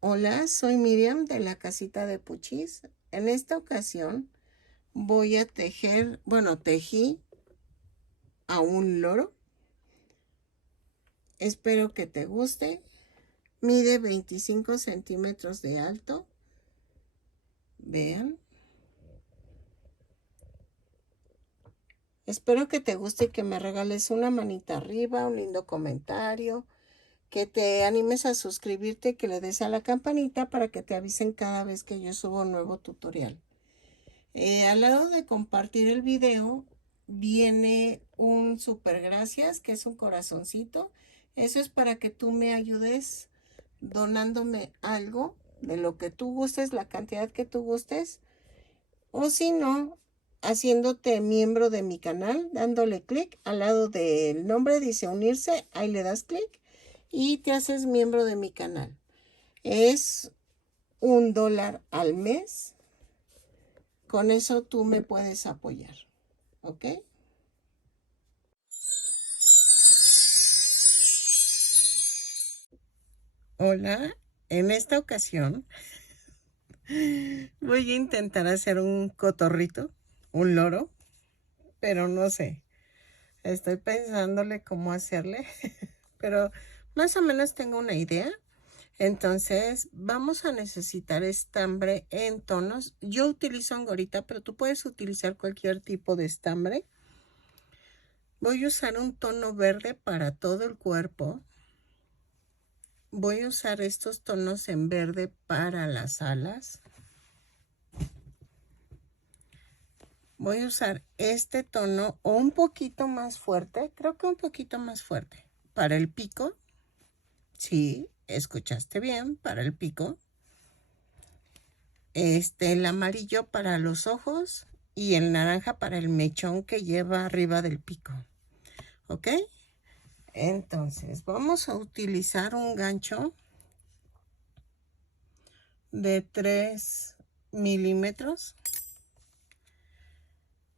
Hola, soy Miriam de la casita de Puchis. En esta ocasión voy a tejer, tejí a un loro. Espero que te guste. Mide 25 centímetros de alto. Vean. Espero que te guste y que me regales una manita arriba, un lindo comentario, que te animes a suscribirte y que le des a la campanita para que te avisen cada vez que yo subo un nuevo tutorial. Al lado de compartir el video viene un super gracias, que es un corazoncito. Eso es para que tú me ayudes donándome algo de lo que tú gustes, la cantidad que tú gustes, o si no, haciéndote miembro de mi canal, dándole clic al lado del nombre, dice unirse, ahí le das clic y te haces miembro de mi canal. Es $1 al mes. Con eso tú me puedes apoyar, ¿ok? Hola, en esta ocasión voy a intentar hacer un cotorrito, un loro, pero no sé. Estoy pensándole cómo hacerle, pero más o menos tengo una idea. Entonces vamos a necesitar estambre en tonos. Yo utilizo angorita, pero tú puedes utilizar cualquier tipo de estambre. Voy a usar un tono verde para todo el cuerpo. Voy a usar estos tonos en verde para las alas. Voy a usar este tono o un poquito más fuerte, creo que un poquito más fuerte, para el pico. Sí, escuchaste bien, para el pico. El amarillo para los ojos y el naranja para el mechón que lleva arriba del pico. ¿Ok? Entonces, vamos a utilizar un gancho de 3 milímetros.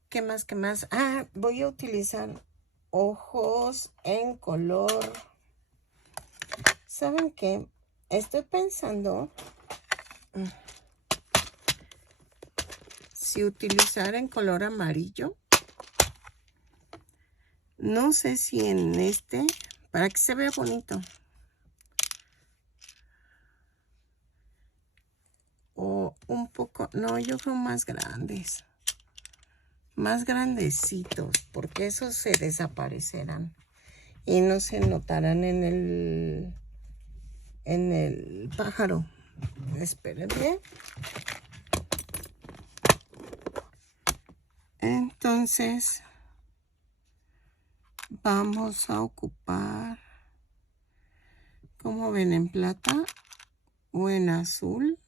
¿Qué más? ¿Qué más? Ah, voy a utilizar ojos en color. ¿Saben qué? Estoy pensando si utilizar en color amarillo. No sé si en para que se vea bonito. O un poco, no, yo creo más grandes. Más grandecitos, porque esos se desaparecerán y no se notarán en el pájaro. Espérenme. Entonces vamos a ocupar, como ven, en plata o en azul.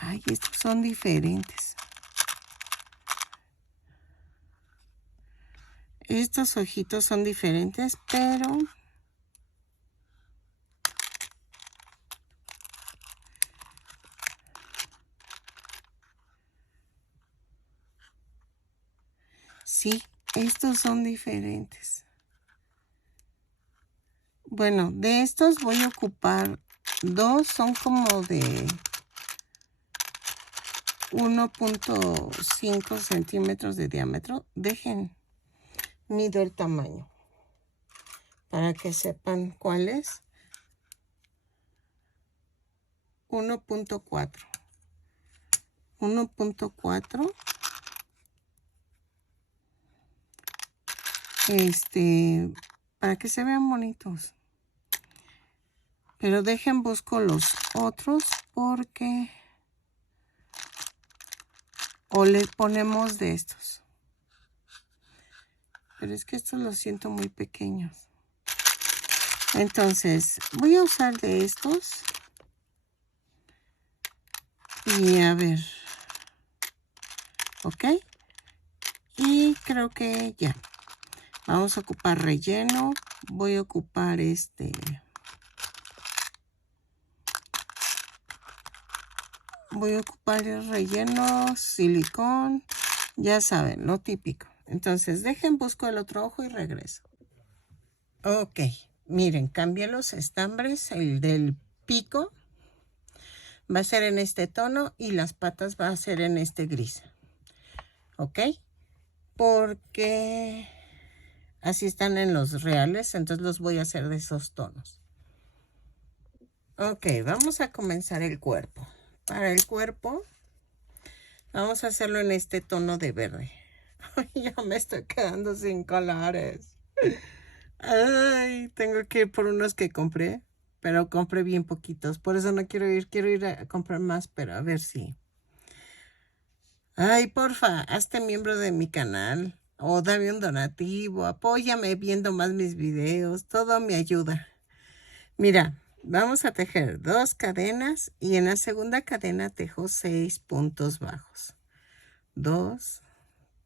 Ay, estos son diferentes. Estos ojitos son diferentes, pero sí, estos son diferentes. Bueno, de estos voy a ocupar dos, son como de 1.5 centímetros de diámetro. Mido el tamaño para que sepan cuál es. 1.4. 1.4. Para que se vean bonitos. Pero busco los otros porque... O le ponemos de estos. Pero es que estos los siento muy pequeños. Entonces, voy a usar de estos. Y a ver. ¿Ok? Y creo que ya. Vamos a ocupar relleno. Voy a ocupar Voy a ocupar el relleno, silicón. Ya saben, lo típico. Entonces, busco el otro ojo y regreso. Ok, miren, cambié los estambres, el del pico va a ser en este tono y las patas va a ser en este gris. ¿Ok? Porque así están en los reales, entonces los voy a hacer de esos tonos. Ok, vamos a comenzar el cuerpo. Para el cuerpo vamos a hacerlo en este tono de verde. Ya me estoy quedando sin colores. Ay, tengo que ir por unos que compré, pero compré bien poquitos. Por eso no quiero ir a comprar más, pero a ver si. Ay, porfa, hazte miembro de mi canal o dame un donativo, apóyame viendo más mis videos, todo me ayuda. Mira, vamos a tejer 2 cadenas y en la segunda cadena tejo 6 puntos bajos. 2,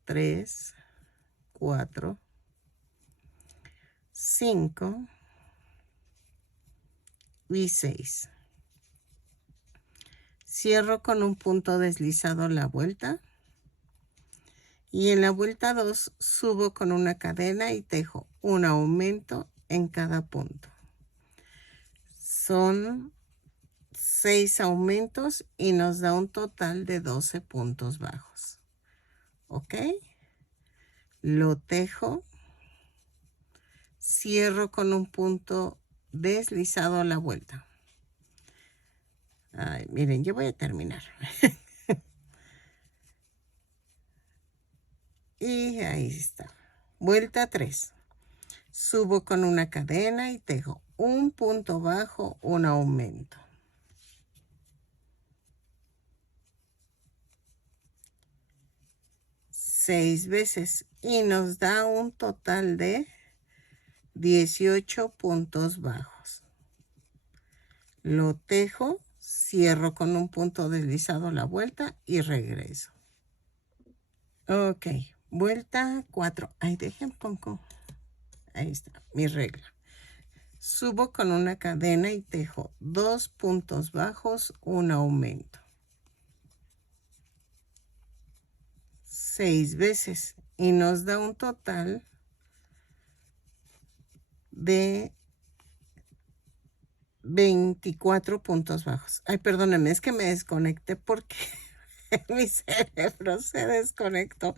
3, 4, 5 y 6. Cierro con un punto deslizado la vuelta y en la vuelta 2 subo con una cadena y tejo un aumento en cada punto. Son 6 aumentos y nos da un total de 12 puntos bajos. ¿Ok? Lo tejo, cierro con un punto deslizado a la vuelta. Ay, miren, yo voy a terminar. Y ahí está. Vuelta 3. Subo con una cadena y tejo un punto bajo, un aumento. 6 veces y nos da un total de 18 puntos bajos. Lo tejo, cierro con un punto deslizado a la vuelta y regreso. Ok, vuelta 4. Ahí dejen pongo. Ahí está, mi regla. Subo con una cadena y tejo 2 puntos bajos, un aumento. 6 veces y nos da un total de 24 puntos bajos. Ay, perdónenme, es que me desconecté porque mi cerebro se desconectó.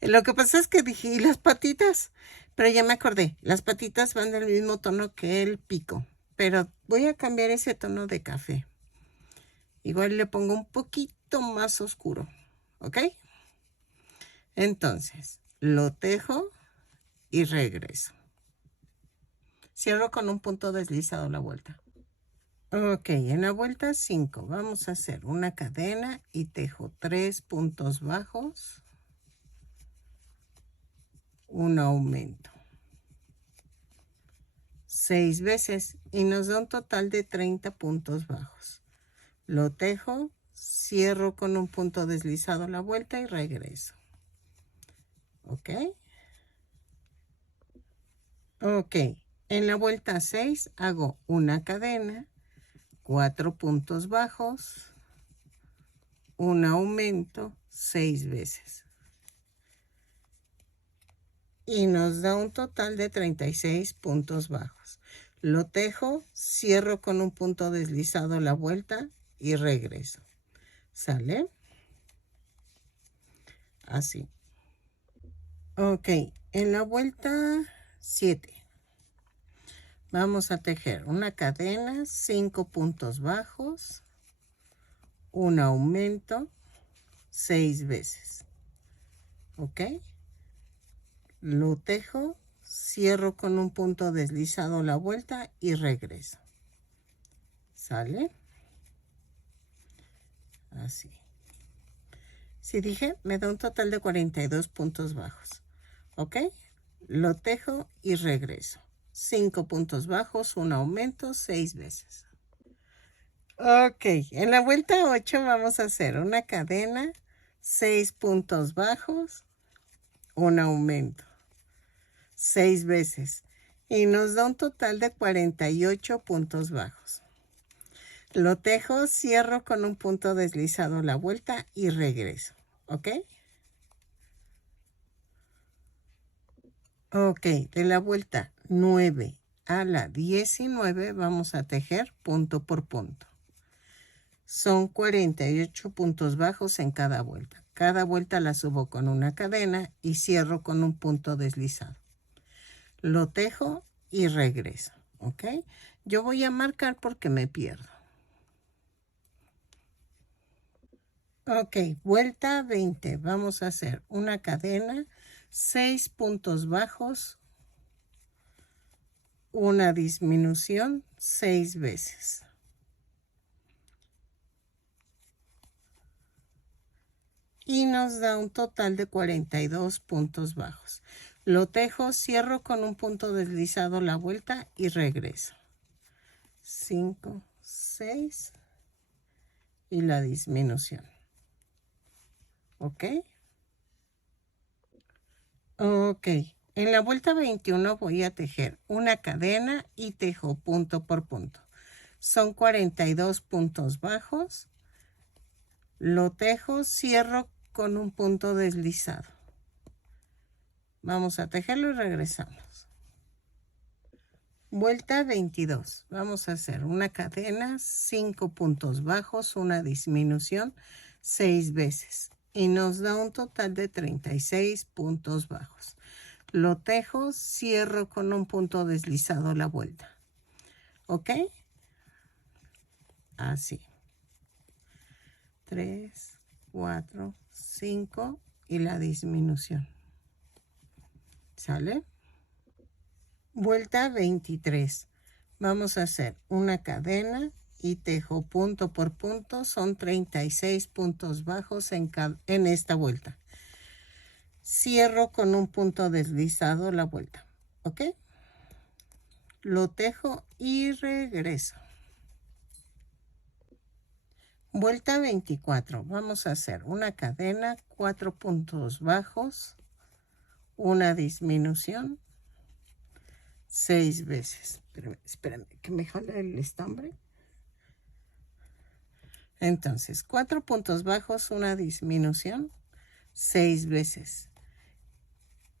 Lo que pasa es que dije, ¿y las patitas? Pero ya me acordé, las patitas van del mismo tono que el pico, pero voy a cambiar ese tono de café. Igual le pongo un poquito más oscuro, ¿ok? Entonces, lo tejo y regreso. Cierro con un punto deslizado la vuelta. Ok, en la vuelta 5 vamos a hacer una cadena y tejo 3 puntos bajos, un aumento. 6 veces y nos da un total de 30 puntos bajos. Lo tejo, cierro con un punto deslizado la vuelta y regreso. ¿Ok? Ok, en la vuelta 6 hago una cadena, 4 puntos bajos, un aumento 6 veces. Y nos da un total de 36 puntos bajos. Lo tejo, cierro con un punto deslizado la vuelta y regreso. ¿Sale? Así. Ok, en la vuelta 7 vamos a tejer una cadena, 5 puntos bajos, un aumento 6 veces. ¿Ok? Lo tejo, cierro con un punto deslizado la vuelta y regreso. ¿Sale? Así. Si dije, me da un total de 42 puntos bajos. ¿Ok? Lo tejo y regreso. 5 puntos bajos, un aumento 6 veces. Ok, en la vuelta 8 vamos a hacer una cadena, 6 puntos bajos, un aumento 6 veces y nos da un total de 48 puntos bajos. Lo tejo, cierro con un punto deslizado la vuelta y regreso. ¿Ok? Ok, de la vuelta 9 a la 19 vamos a tejer punto por punto. Son 48 puntos bajos en cada vuelta. Cada vuelta la subo con una cadena y cierro con un punto deslizado. Lo tejo y regreso, ¿ok? Yo voy a marcar porque me pierdo. Ok, vuelta 20. Vamos a hacer una cadena, 6 puntos bajos, una disminución 6 veces. Y nos da un total de 42 puntos bajos. Lo tejo, cierro con un punto deslizado la vuelta y regreso. 5, 6 y la disminución. ¿Ok? Ok. En la vuelta 21 voy a tejer una cadena y tejo punto por punto. Son 42 puntos bajos. Lo tejo, cierro con un punto deslizado. Vamos a tejerlo y regresamos. Vuelta 22. Vamos a hacer una cadena, 5 puntos bajos, una disminución 6 veces. Y nos da un total de 36 puntos bajos. Lo tejo, cierro con un punto deslizado la vuelta. ¿Ok? Así. 3, 4, 5 y la disminución. ¿Sale? Vuelta 23. Vamos a hacer una cadena y tejo punto por punto. Son 36 puntos bajos en esta vuelta. Cierro con un punto deslizado la vuelta. ¿Ok? Lo tejo y regreso. Vuelta 24. Vamos a hacer una cadena, 4 puntos bajos, una disminución 6 veces. Espérame, que me jale el estambre. Entonces, 4 puntos bajos, una disminución 6 veces.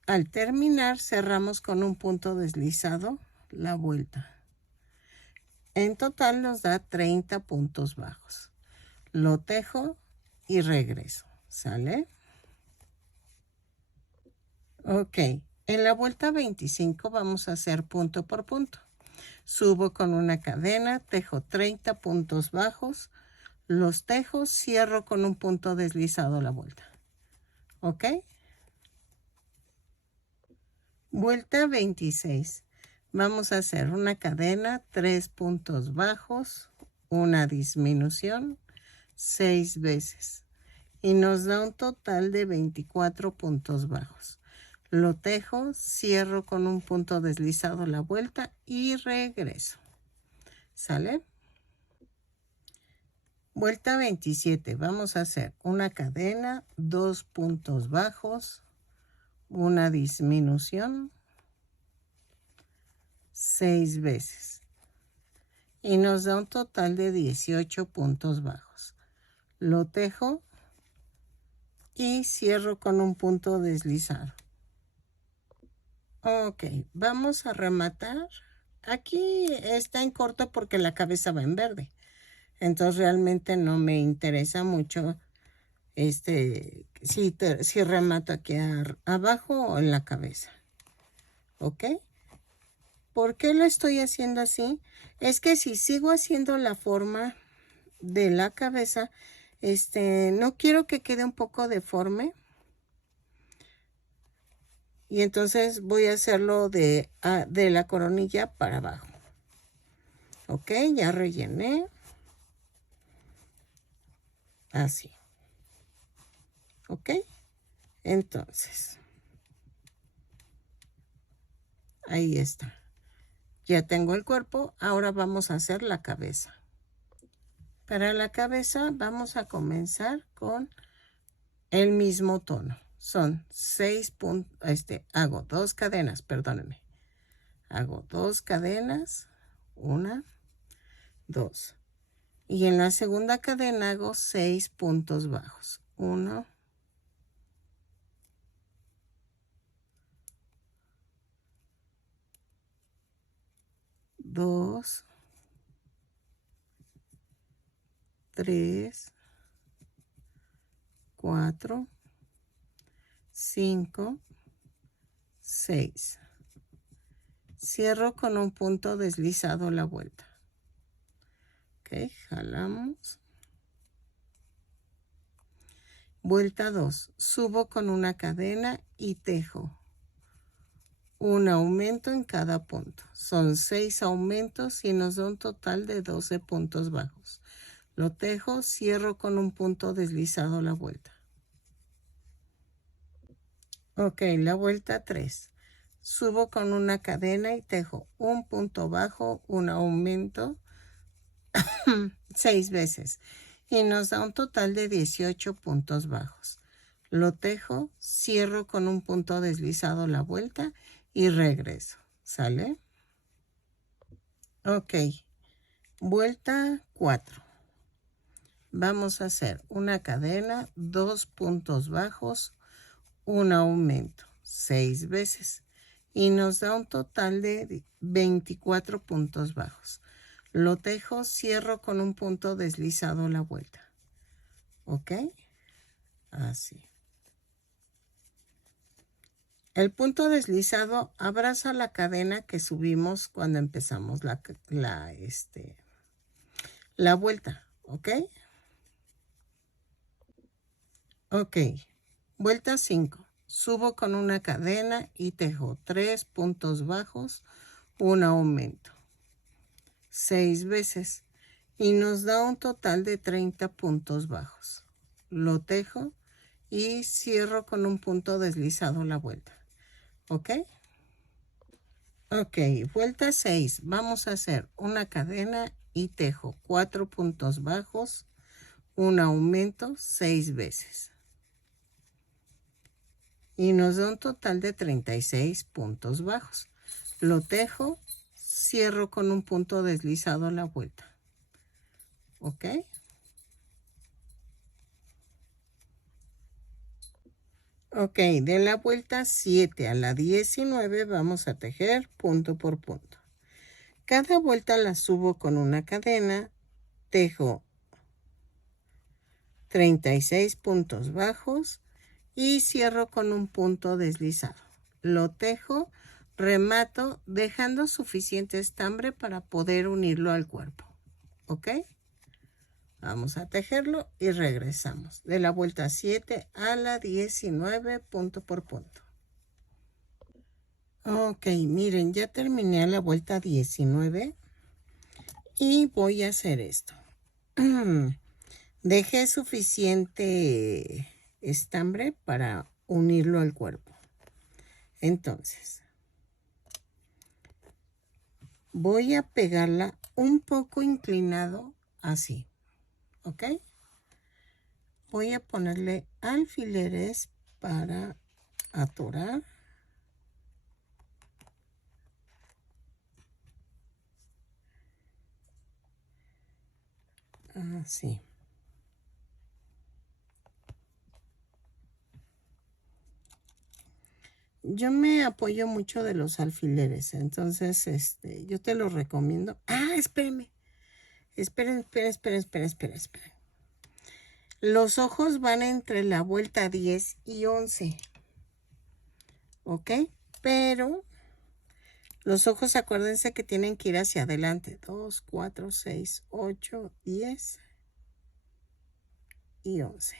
Al terminar, cerramos con un punto deslizado la vuelta. En total nos da 30 puntos bajos. Lo tejo y regreso. ¿Sale? Ok. En la vuelta 25 vamos a hacer punto por punto. Subo con una cadena, tejo 30 puntos bajos, los tejo, cierro con un punto deslizado la vuelta. ¿Ok? Vuelta 26. Vamos a hacer una cadena, 3 puntos bajos, una disminución, 6 veces. Y nos da un total de 24 puntos bajos. Lo tejo, cierro con un punto deslizado la vuelta y regreso. ¿Sale? Vuelta 27. Vamos a hacer una cadena, 2 puntos bajos, una disminución, 6 veces. Y nos da un total de 18 puntos bajos. Lo tejo y cierro con un punto deslizado. Ok, vamos a rematar. Aquí está en corto porque la cabeza va en verde. Entonces realmente no me interesa mucho si remato aquí abajo o en la cabeza. ¿Ok? ¿Por qué lo estoy haciendo así? Es que si sigo haciendo la forma de la cabeza, no quiero que quede un poco deforme. Y entonces voy a hacerlo de la coronilla para abajo. Ok, ya rellené. Así. Ok, entonces. Ahí está. Ya tengo el cuerpo, ahora vamos a hacer la cabeza. Para la cabeza vamos a comenzar con el mismo tono. Son 6 puntos, hago 2 cadenas, perdónenme. Hago 2 cadenas, 1, 2. Y en la segunda cadena hago 6 puntos bajos. 1, 2, 3, 4, 5, 6. Cierro con un punto deslizado la vuelta. Ok, jalamos. Vuelta 2. Subo con una cadena y tejo. Un aumento en cada punto. Son 6 aumentos y nos da un total de 12 puntos bajos. Lo tejo, cierro con un punto deslizado la vuelta. Ok, la vuelta 3. Subo con una cadena y tejo un punto bajo, un aumento 6 veces y nos da un total de 18 puntos bajos. Lo tejo, cierro con un punto deslizado la vuelta y regreso. ¿Sale? Ok, vuelta 4. Vamos a hacer una cadena, 2 puntos bajos, un aumento 6 veces y nos da un total de 24 puntos bajos. Lo tejo, cierro con un punto deslizado la vuelta. ¿Ok? Así. El punto deslizado abraza la cadena que subimos cuando empezamos la vuelta. ¿Ok? Ok. Vuelta 5. Subo con una cadena y tejo 3 puntos bajos, un aumento 6 veces y nos da un total de 30 puntos bajos. Lo tejo y cierro con un punto deslizado la vuelta. ¿Ok? Ok, vuelta 6. Vamos a hacer una cadena y tejo 4 puntos bajos, un aumento 6 veces. Y nos da un total de 36 puntos bajos. Lo tejo, cierro con un punto deslizado la vuelta. ¿Ok? Ok, de la vuelta 7 a la 19 vamos a tejer punto por punto. Cada vuelta la subo con una cadena, tejo 36 puntos bajos y cierro con un punto deslizado. Lo tejo, remato dejando suficiente estambre para poder unirlo al cuerpo. ¿Ok? Vamos a tejerlo y regresamos. De la vuelta 7 a la 19 punto por punto. Ok, miren, ya terminé la vuelta 19 y voy a hacer esto. Dejé suficiente estambre para unirlo al cuerpo. Entonces, voy a pegarla un poco inclinado así, ¿ok? Voy a ponerle alfileres para atorar. Así. Yo me apoyo mucho de los alfileres, entonces, yo te lo recomiendo. Espérenme. Esperen. Los ojos van entre la vuelta 10 y 11. ¿Ok? Pero los ojos, acuérdense que tienen que ir hacia adelante. 2, 4, 6, 8, 10 y 11.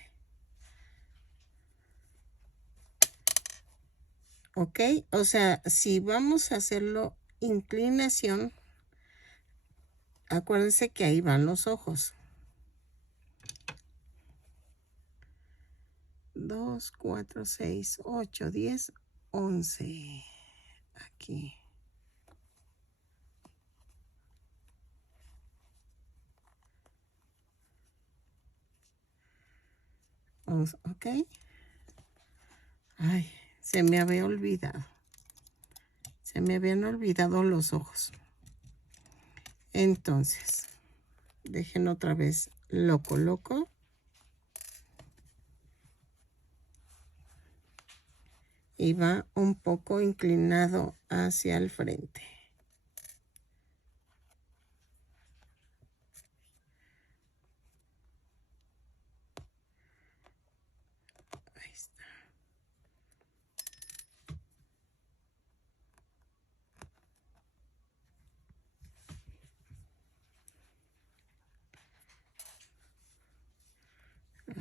¿Ok? O sea, si vamos a hacerlo inclinación, acuérdense que ahí van los ojos. 2, 4, 6, 8, 10, 11. Aquí. ¿Ok? Ay, se me había olvidado. Se me habían olvidado los ojos. Entonces, dejen otra vez, lo coloco. Y va un poco inclinado hacia el frente.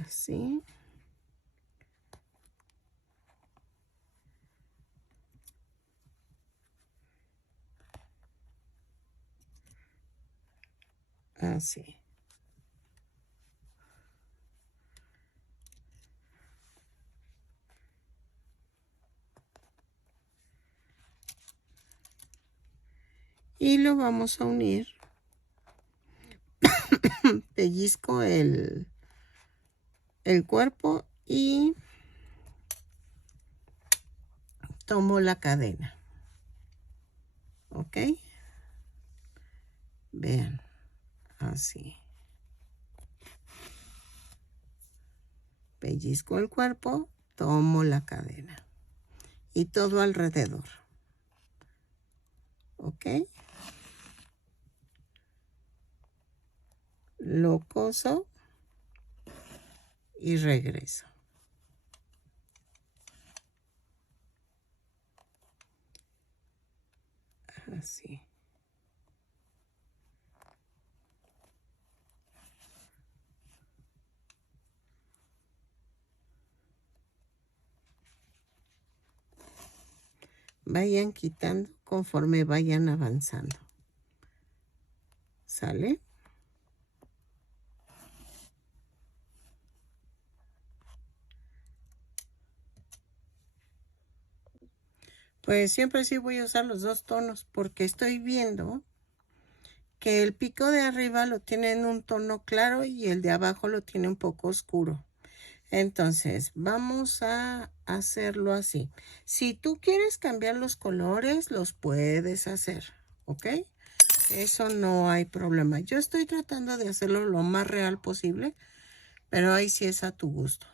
Así. Así. Y lo vamos a unir. Pellizco el cuerpo y tomo la cadena. ¿Ok? Vean. Así. Pellizco el cuerpo, tomo la cadena. Y todo alrededor. ¿Ok? Lo coso y regreso. Así. Vayan quitando conforme vayan avanzando. ¿Sale? Pues siempre sí voy a usar los dos tonos porque estoy viendo que el pico de arriba lo tiene en un tono claro y el de abajo lo tiene un poco oscuro. Entonces, vamos a hacerlo así. Si tú quieres cambiar los colores, los puedes hacer, ¿ok? Eso no hay problema. Yo estoy tratando de hacerlo lo más real posible, pero ahí sí es a tu gusto.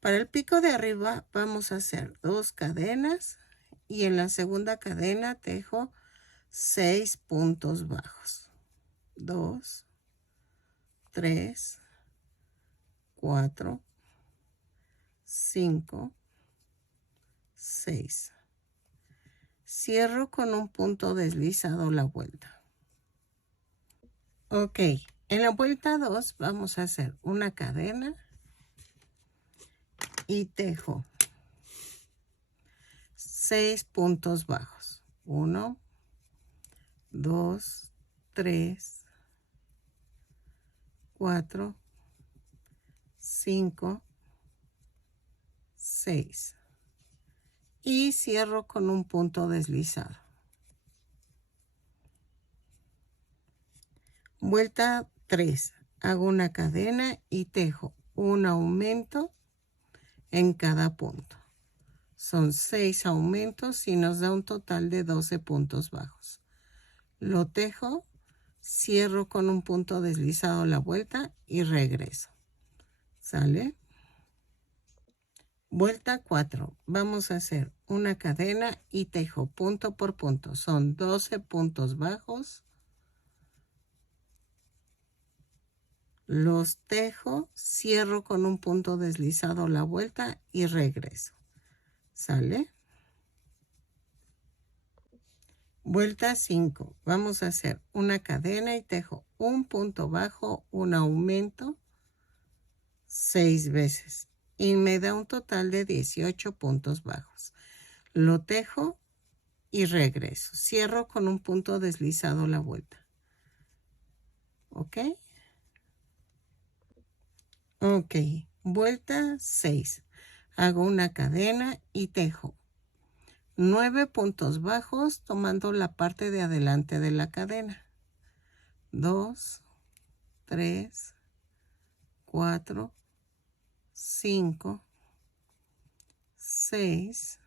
Para el pico de arriba vamos a hacer 2 cadenas y en la segunda cadena tejo 6 puntos bajos. 2, 3, 4, 5, 6. Cierro con un punto deslizado la vuelta. Ok, en la vuelta 2 vamos a hacer una cadena y tejo 6 puntos bajos. 1, 2, 3, 4, 5, 6. Y cierro con un punto deslizado. Vuelta 3. Hago una cadena y tejo un aumento en cada punto. Son 6 aumentos y nos da un total de 12 puntos bajos. Lo tejo, cierro con un punto deslizado la vuelta y regreso. ¿Sale? Vuelta 4. Vamos a hacer una cadena y tejo punto por punto. Son 12 puntos bajos. Los tejo, cierro con un punto deslizado la vuelta y regreso. ¿Sale? Vuelta 5. Vamos a hacer una cadena y tejo un punto bajo, un aumento 6 veces. Y me da un total de 18 puntos bajos. Lo tejo y regreso. Cierro con un punto deslizado la vuelta. ¿Ok? Ok. Vuelta 6. Hago una cadena y tejo 9 puntos bajos tomando la parte de adelante de la cadena. 2, 3, 4, 5, 6,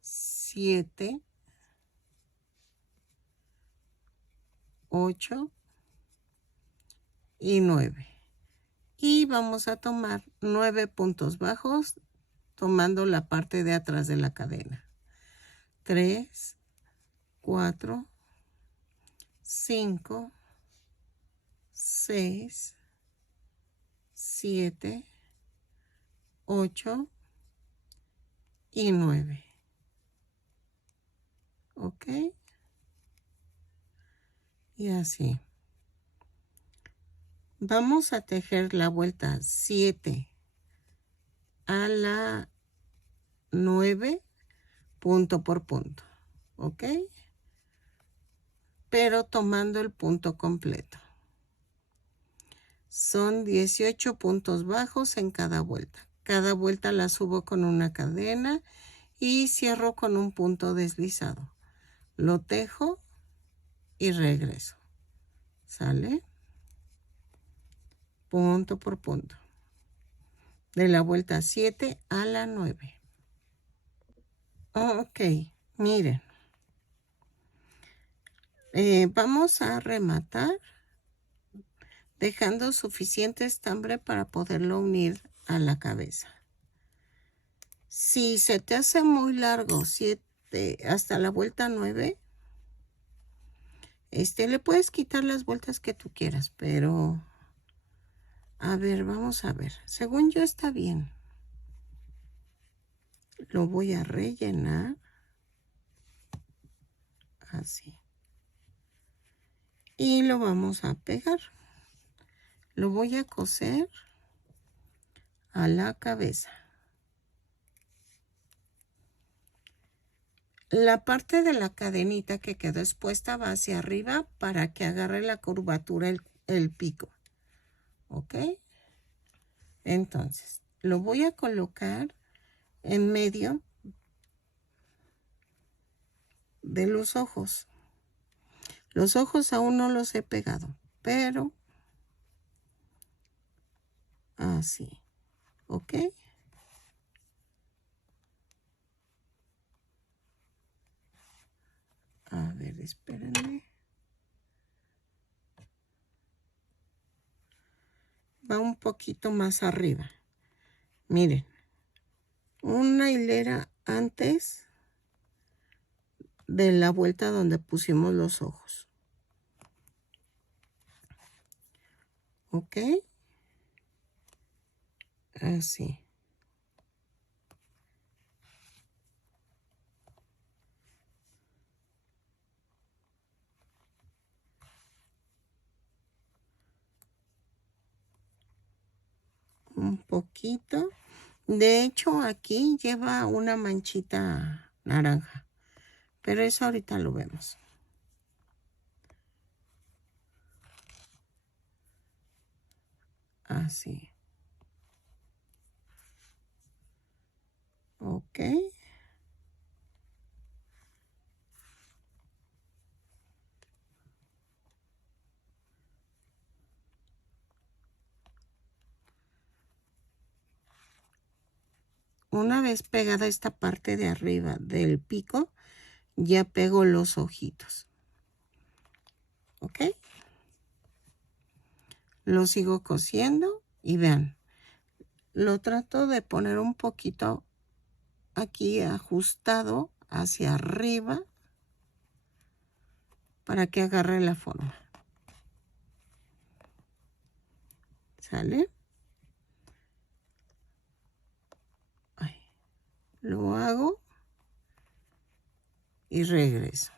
7, 8 y 9. Y vamos a tomar 9 puntos bajos tomando la parte de atrás de la cadena. 3, 4, 5, 6, 7, 8 y 9. ¿Ok? Y así. vamos a tejer la vuelta 7 a la 9 punto por punto, ¿ok? Pero tomando el punto completo. Son 18 puntos bajos en cada vuelta. Cada vuelta la subo con una cadena y cierro con un punto deslizado. Lo tejo y regreso. ¿Sale? Punto por punto. De la vuelta 7 a la 9. Ok, miren. Vamos a rematar dejando suficiente estambre para poderlo unir a la cabeza. Si se te hace muy largo 7 hasta la vuelta 9, le puedes quitar las vueltas que tú quieras, pero a ver, vamos a ver. Según yo está bien. Lo voy a rellenar así. Y lo vamos a pegar. Lo voy a coser a la cabeza. La parte de la cadenita que quedó expuesta va hacia arriba para que agarre la curvatura el pico. ¿Ok? Entonces, lo voy a colocar en medio de los ojos. Los ojos aún no los he pegado, pero así. ¿Ok? A ver, espérenme. Va un poquito más arriba. Miren, una hilera antes de la vuelta donde pusimos los ojos. ¿Ok? Así. Un poquito. De hecho, aquí lleva una manchita naranja, pero eso ahorita lo vemos. Así. Ok. Una vez pegada esta parte de arriba del pico, ya pego los ojitos. ¿Ok? Lo sigo cosiendo y vean, lo trato de poner un poquito aquí ajustado hacia arriba para que agarre la forma. ¿Sale? Ay, lo hago y regreso.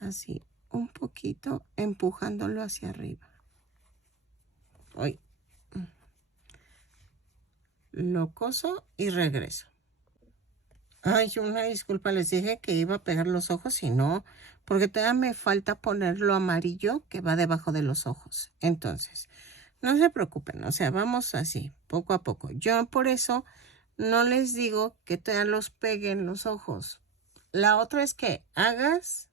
Así, un poquito empujándolo hacia arriba. Ay. Lo coso y regreso. Ay, una disculpa, les dije que iba a pegar los ojos y no, porque todavía me falta poner lo amarillo que va debajo de los ojos. Entonces, no se preocupen, o sea, vamos así, poco a poco. Yo por eso no les digo que todavía los peguen los ojos. La otra es que hagas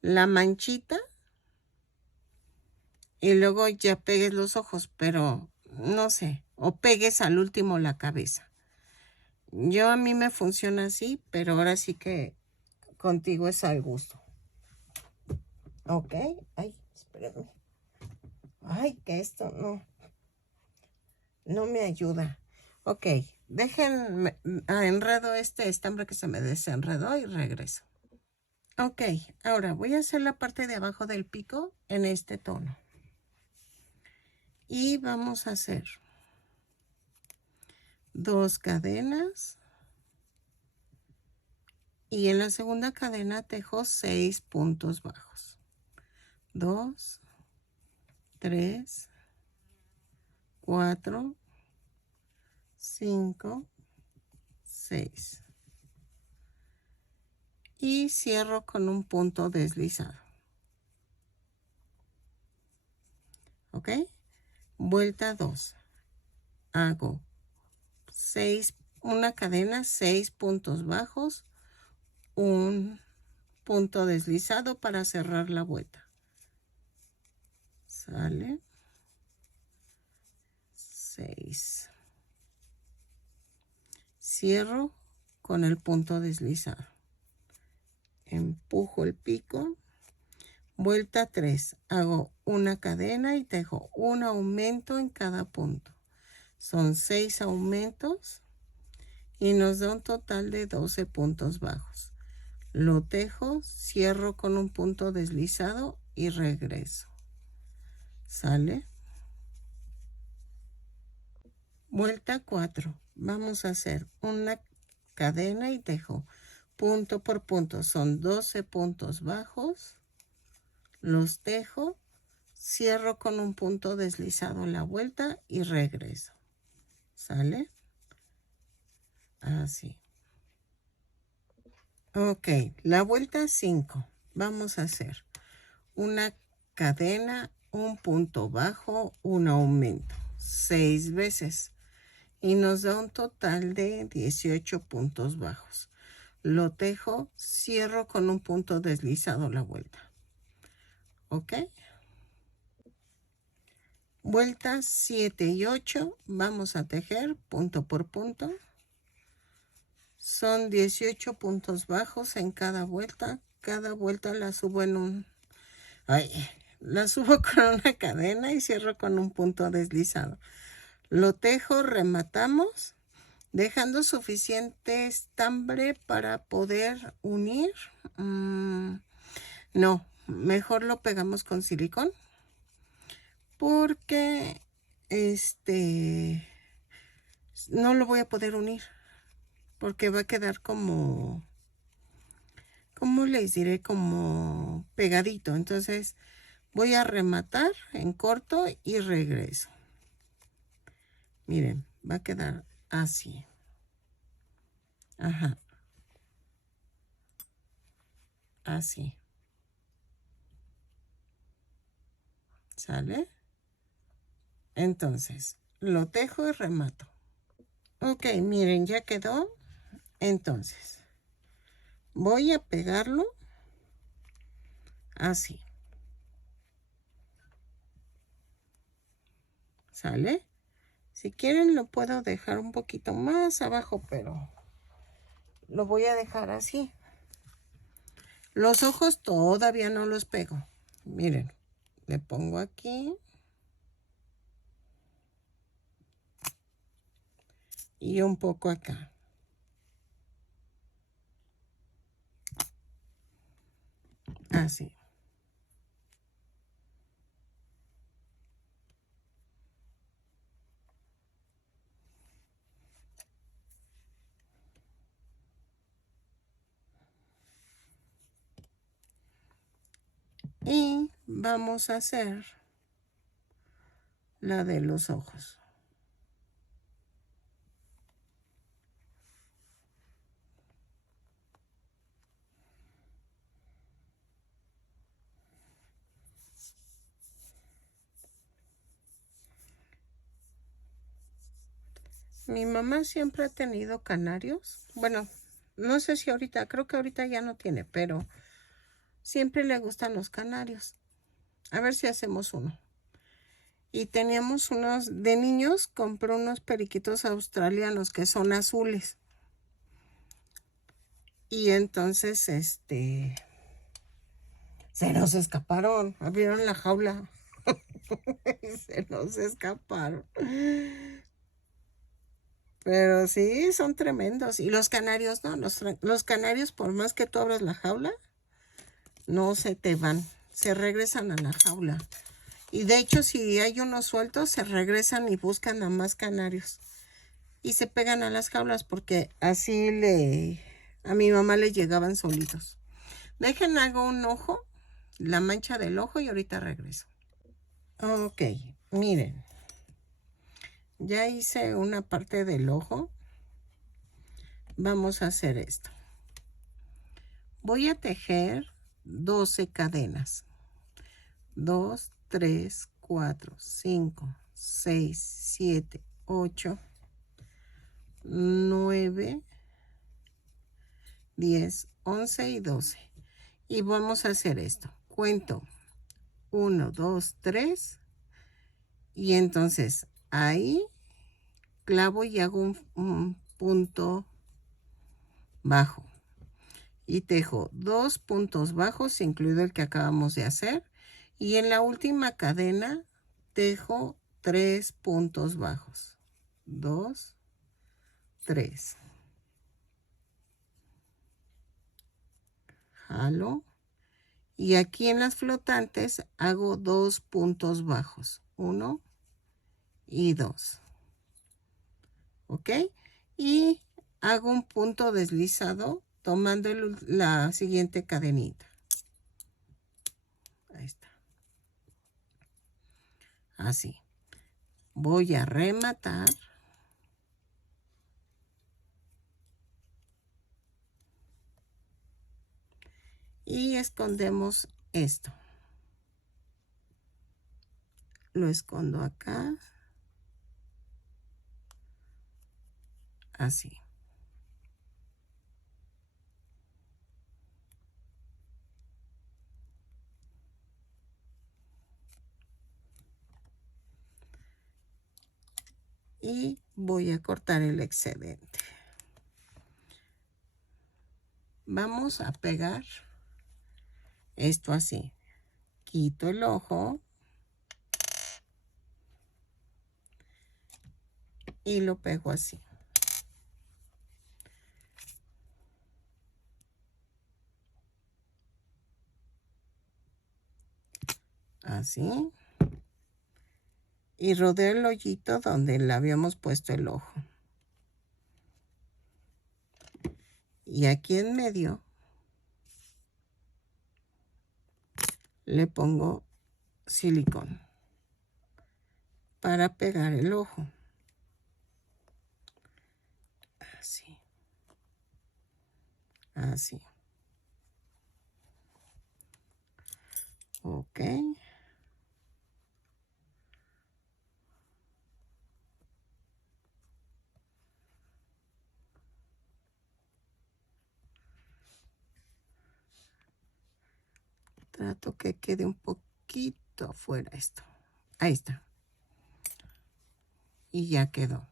la manchita y luego ya pegues los ojos, pero no sé, o pegues al último la cabeza. A mí me funciona así, pero ahora sí que contigo es al gusto. Ok, ay, espérenme. Ay, que esto no me ayuda. Ok, déjenme, enredo este estambre que se me desenredó y regreso. Ok, ahora voy a hacer la parte de abajo del pico en este tono. Y vamos a hacer 2 cadenas. Y en la segunda cadena tejo 6 puntos bajos. 2, 3, 4, 5, 6. Y cierro con un punto deslizado. ¿Ok? Vuelta 2. Hago 6, una cadena, 6 puntos bajos, un punto deslizado para cerrar la vuelta. Sale. 6. Cierro con el punto deslizado. Empujo el pico. Vuelta 3. Hago una cadena y tejo un aumento en cada punto. Son 6 aumentos y nos da un total de 12 puntos bajos. Lo tejo, cierro con un punto deslizado y regreso. ¿Sale? Vuelta 4. Vamos a hacer una cadena y tejo punto por punto. Son 12 puntos bajos. Los tejo, cierro con un punto deslizado la vuelta y regreso. ¿Sale? Así. Ok, la vuelta 5. Vamos a hacer una cadena, un punto bajo, un aumento. 6 veces. Y nos da un total de 18 puntos bajos. Lo tejo, cierro con un punto deslizado la vuelta. ¿Ok? Vueltas 7 y 8 vamos a tejer punto por punto. Son 18 puntos bajos en cada vuelta. Cada vuelta la subo la subo con una cadena y cierro con un punto deslizado. Lo tejo, rematamos, dejando suficiente estambre para poder unir. No, mejor lo pegamos con silicón porque no lo voy a poder unir porque va a quedar como les diré, como pegadito. Entonces voy a rematar en corto y regreso. Miren, va a quedar así. Ajá. Así. ¿Sale? Entonces, lo tejo y remato. Ok, miren, ya quedó. Entonces, voy a pegarlo así. ¿Sale? Si quieren lo puedo dejar un poquito más abajo, pero lo voy a dejar así. Los ojos todavía no los pego. Miren, le pongo aquí. Y un poco acá. Así. Y vamos a hacer la de los ojos. Mi mamá siempre ha tenido canarios. Bueno, no sé si ahorita, creo que ahorita ya no tiene, pero siempre le gustan los canarios. A ver si hacemos uno. Y teníamos unos, de niños, compré unos periquitos australianos que son azules. Y entonces, se nos escaparon. Abrieron la jaula. Se nos escaparon. Pero sí, son tremendos. Y los canarios, no, los canarios, por más que tú abras la jaula, no se te van. Se regresan a la jaula. Y de hecho, si hay unos sueltos, se regresan y buscan a más canarios. Y se pegan a las jaulas porque así a mi mamá le llegaban solitos. Dejen, hago un ojo la mancha del ojo y ahorita regreso. Ok, miren. Ya hice una parte del ojo. Vamos a hacer esto. Voy a tejer 12 cadenas. 2, 3, 4, 5, 6, 7, 8, 9, 10, 11 y 12. Y vamos a hacer esto. Cuento 1, 2, 3. Y entonces ahí clavo y hago un punto bajo. Y tejo 2 puntos bajos, incluido el que acabamos de hacer. Y en la última cadena tejo 3 puntos bajos. 2, 3. Jalo. Y aquí en las flotantes hago 2 puntos bajos. 1 y 2. ¿Ok? Y hago un punto deslizado tomando la siguiente cadenita. Ahí está. Así. Voy a rematar. Y escondemos esto. Lo escondo acá. Así. Y voy a cortar el excedente. Vamos a pegar esto así. Quito el ojo. Y lo pego así. Así. Y rodeo el hoyito donde le habíamos puesto el ojo. Y aquí en medio le pongo silicón para pegar el ojo. Así. Así. Ok. Trato que quede un poquito afuera esto. Ahí está. Y ya quedó.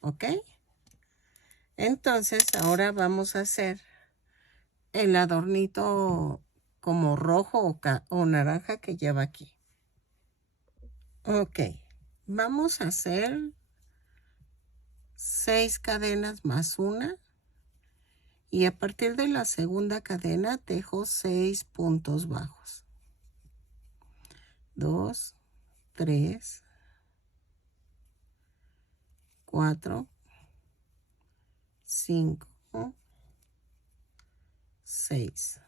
¿Ok? Entonces ahora vamos a hacer el adornito como rojo o naranja que lleva aquí. Ok. Vamos a hacer 6 cadenas más una. Y a partir de la segunda cadena tejo 6 puntos bajos. 2, 3, 4, 5, 6.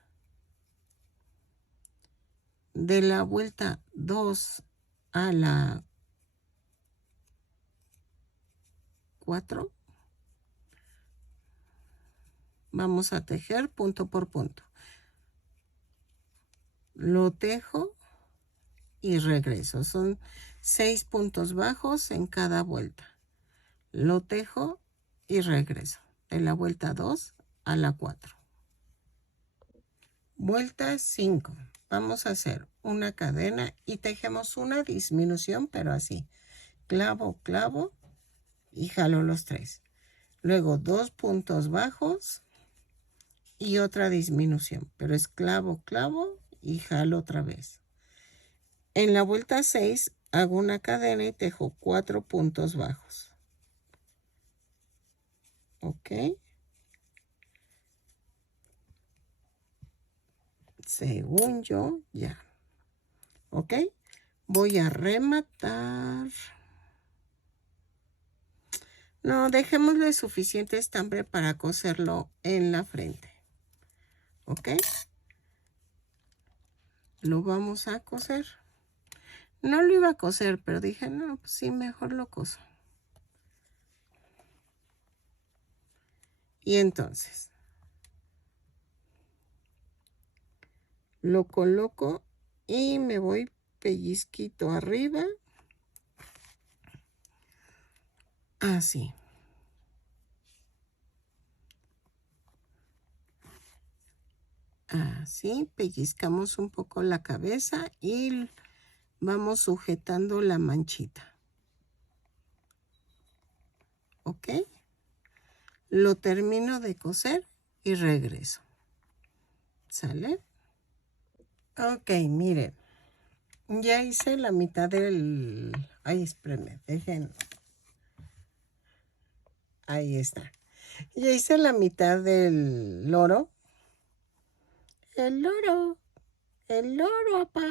De la vuelta 2 a la 4 vamos a tejer punto por punto. Lo tejo y regreso. Son 6 puntos bajos en cada vuelta. Lo tejo y regreso. De la vuelta 2 a la 4. Vuelta 5. Vamos a hacer una cadena y tejemos una disminución, pero así. Clavo, clavo y jalo los 3. Luego 2 puntos bajos y otra disminución, pero es clavo, clavo y jalo otra vez. En la vuelta 6 hago una cadena y tejo 4 puntos bajos. ¿Ok? Según yo, ya. ¿Ok? Voy a rematar. No, dejémosle suficiente estambre para coserlo en la frente. ¿Ok? lo vamos a coser. No lo iba a coser, pero dije, no, pues sí, mejor lo coso. Y entonces lo coloco y me voy pellizquito arriba. Así. Así, pellizcamos un poco la cabeza y vamos sujetando la manchita. ¿Ok? Lo termino de coser y regreso. ¿Sale? Ok, miren. Ya hice la mitad del... Ay, espérenme, dejen. Ahí está. Ya hice la mitad del loro. El loro. El loro, papá.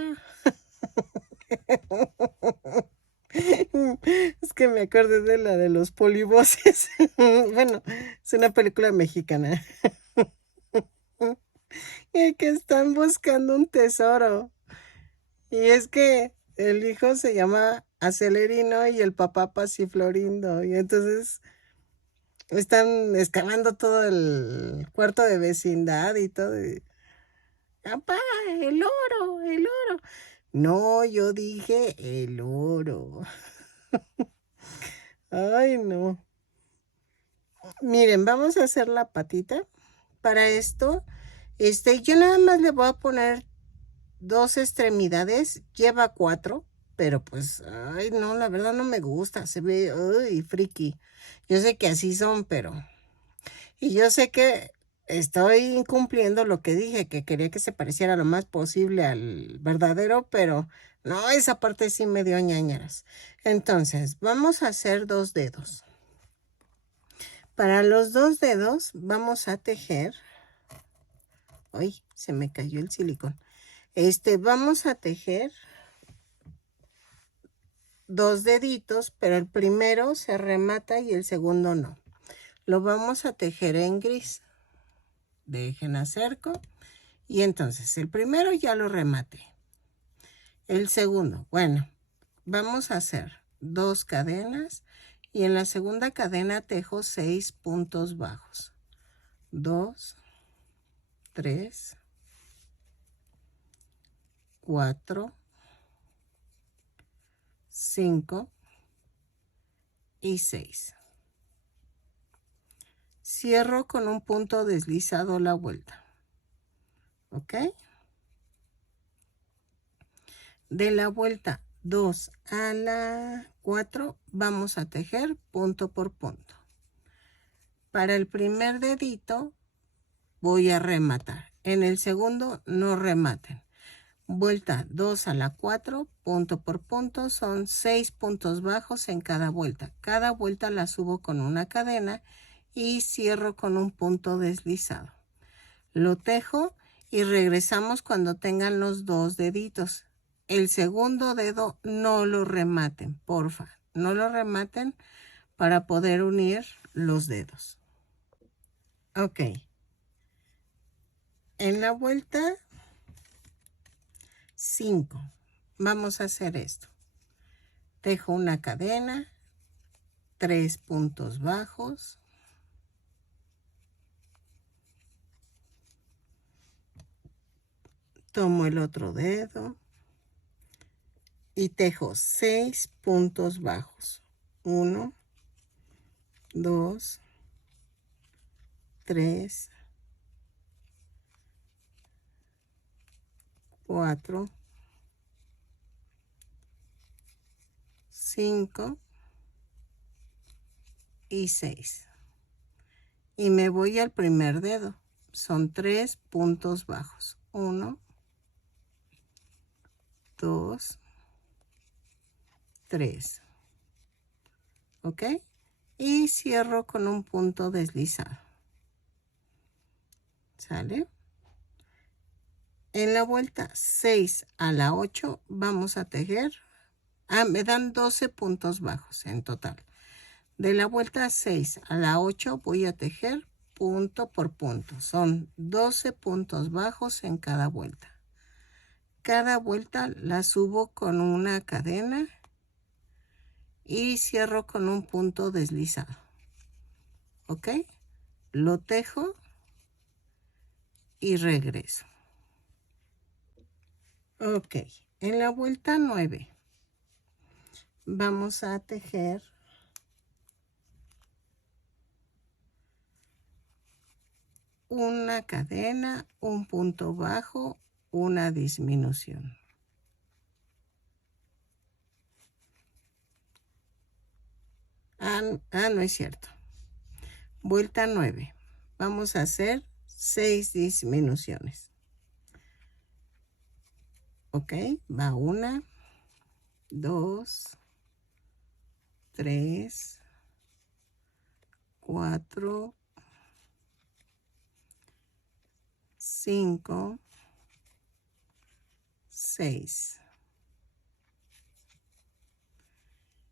Es que me acordé de la de los polivoces. Bueno, es una película mexicana. Y que están buscando un tesoro. Y es que el hijo se llama Acelerino y el papá Pasiflorindo. Y entonces están excavando todo el cuarto de vecindad y todo. ¡Papá, el oro, el oro! No, yo dije el oro. Ay, no. Miren, vamos a hacer la patita. Para esto, yo nada más le voy a poner 2 extremidades. Lleva 4, pero pues, ay, no, la verdad no me gusta. Se ve, ay, friki. Yo sé que así son, pero... Y yo sé que estoy incumpliendo lo que dije, que quería que se pareciera lo más posible al verdadero, pero no, esa parte sí me dio ñañaras. Entonces, vamos a hacer 2 dedos. Para los 2 dedos vamos a tejer. Ay, se me cayó el silicón. Vamos a tejer 2 deditos, pero el primero se remata y el segundo no. Lo vamos a tejer en gris. Dejen acerco. Y entonces, el primero ya lo rematé. El segundo, bueno, vamos a hacer 2 cadenas y en la segunda cadena tejo 6 puntos bajos. 2, 3, 4, 5 y 6. Cierro con un punto deslizado la vuelta. ¿Ok? De la vuelta 2 a la 4 vamos a tejer punto por punto. Para el primer dedito voy a rematar. En el segundo no rematen. Vuelta 2 a la 4, punto por punto, son 6 puntos bajos en cada vuelta. Cada vuelta la subo con una cadena y cierro con un punto deslizado. Lo tejo y regresamos cuando tengan los 2 deditos. El segundo dedo no lo rematen, porfa. No lo rematen para poder unir los dedos. Ok. En la vuelta 5 vamos a hacer esto. Tejo una cadena, 3 puntos bajos, tomo el otro dedo y tejo 6 puntos bajos. 1, 2, 3, 4, 5 y 6. Y me voy al primer dedo. Son 3 puntos bajos. 1, 2, 3. ¿Ok? Y cierro con un punto deslizado. ¿Sale? En la vuelta 6 a la 8 vamos a tejer. Me dan 12 puntos bajos en total. De la vuelta 6 a la 8 voy a tejer punto por punto. Son 12 puntos bajos en cada vuelta. cada vuelta la subo con una cadena y cierro con un punto deslizado. ¿Ok? Lo tejo y regreso. Ok, en la vuelta 9 vamos a tejer una cadena, un punto bajo, una disminución. No es cierto. Vuelta 9. Vamos a hacer 6 disminuciones. Ok, va 1, 2, 3, 4, 5, 6.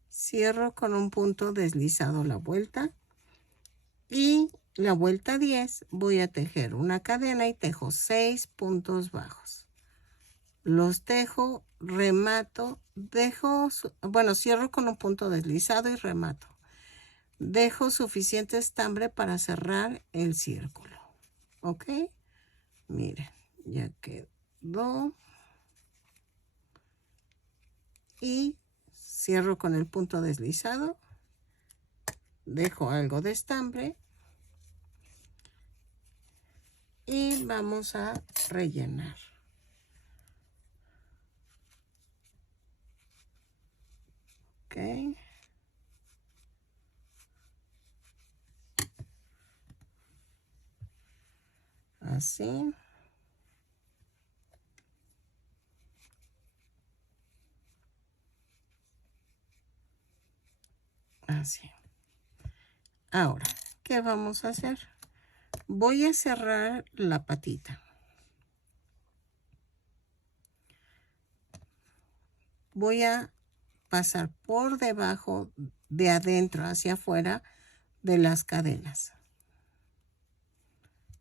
Cierro con un punto deslizado la vuelta y la vuelta 10 voy a tejer una cadena y tejo 6 puntos bajos. Los tejo, remato, cierro con un punto deslizado y remato. Dejo suficiente estambre para cerrar el círculo. ¿Ok? Miren, ya quedó. Y cierro con el punto deslizado. Dejo algo de estambre. Y vamos a rellenar. Ok. Así. Así. Ahora, ¿qué vamos a hacer? Voy a cerrar la patita. Voy a pasar por debajo, de adentro hacia afuera de las cadenas.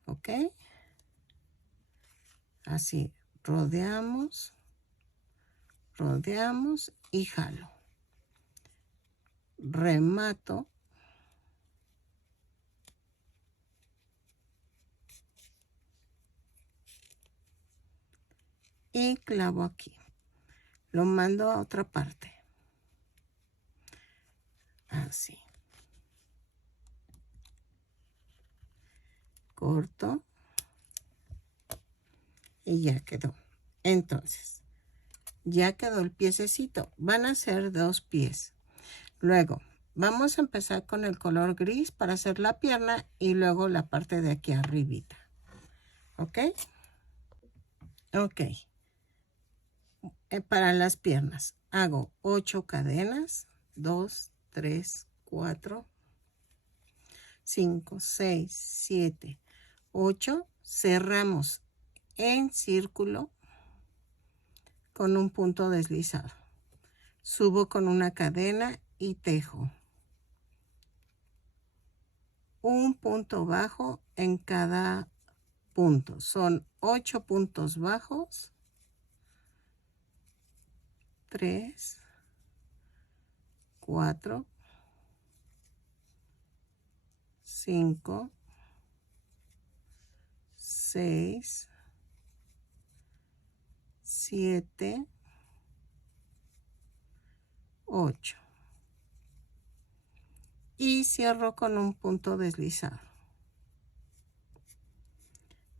¿Ok? Así, rodeamos y jalo. Remato. Y clavo aquí. Lo mando a otra parte. Así. Corto. Y ya quedó. Entonces, ya quedó el piececito. Van a ser 2 pies. Luego, vamos a empezar con el color gris para hacer la pierna y luego la parte de aquí arribita. ¿Ok? Ok. Para las piernas hago 8 cadenas. 2, 3, 4, 5, 6, 7, 8. Cerramos en círculo con un punto deslizado. Subo con una cadena y tejo un punto bajo en cada punto. Son 8 puntos bajos. 3, 4, 5, 6, 7, 8. Y cierro con un punto deslizado.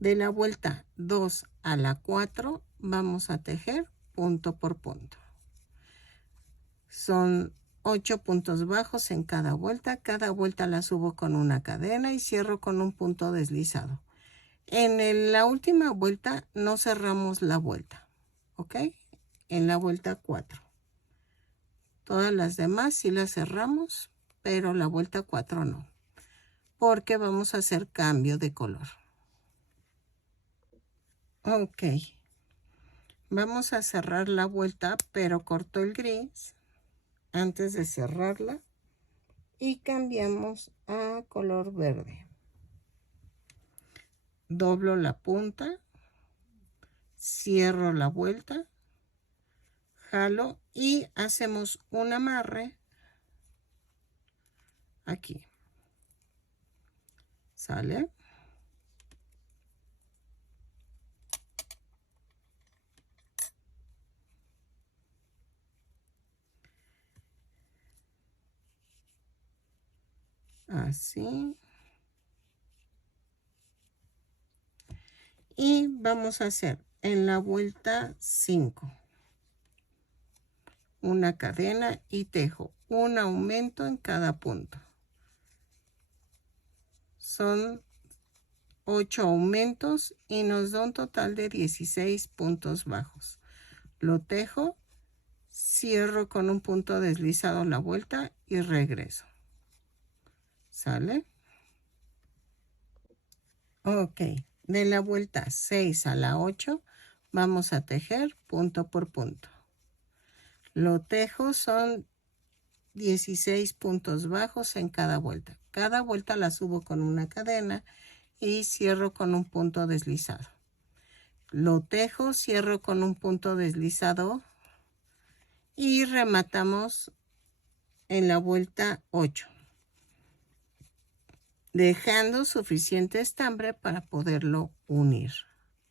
De la vuelta 2 a la 4 vamos a tejer punto por punto. Son 8 puntos bajos en cada vuelta. Cada vuelta la subo con una cadena y cierro con un punto deslizado. En la última vuelta no cerramos la vuelta. ¿Ok? En la vuelta 4. Todas las demás sí las cerramos, pero la vuelta 4 no. Porque vamos a hacer cambio de color. Ok. Vamos a cerrar la vuelta, pero corto el gris antes de cerrarla y cambiamos a color verde. Doblo la punta, cierro la vuelta, jalo y hacemos un amarre aquí. ¿Sale? Así. Y vamos a hacer en la vuelta 5 una cadena y tejo un aumento en cada punto. Son 8 aumentos y nos da un total de 16 puntos bajos. Lo tejo, cierro con un punto deslizado la vuelta y regreso. ¿Sale? Ok, de la vuelta 6 a la 8 vamos a tejer punto por punto. Lo tejo, son 16 puntos bajos en cada vuelta. Cada vuelta la subo con una cadena y cierro con un punto deslizado. Lo tejo, cierro con un punto deslizado y rematamos en la vuelta 8, dejando suficiente estambre para poderlo unir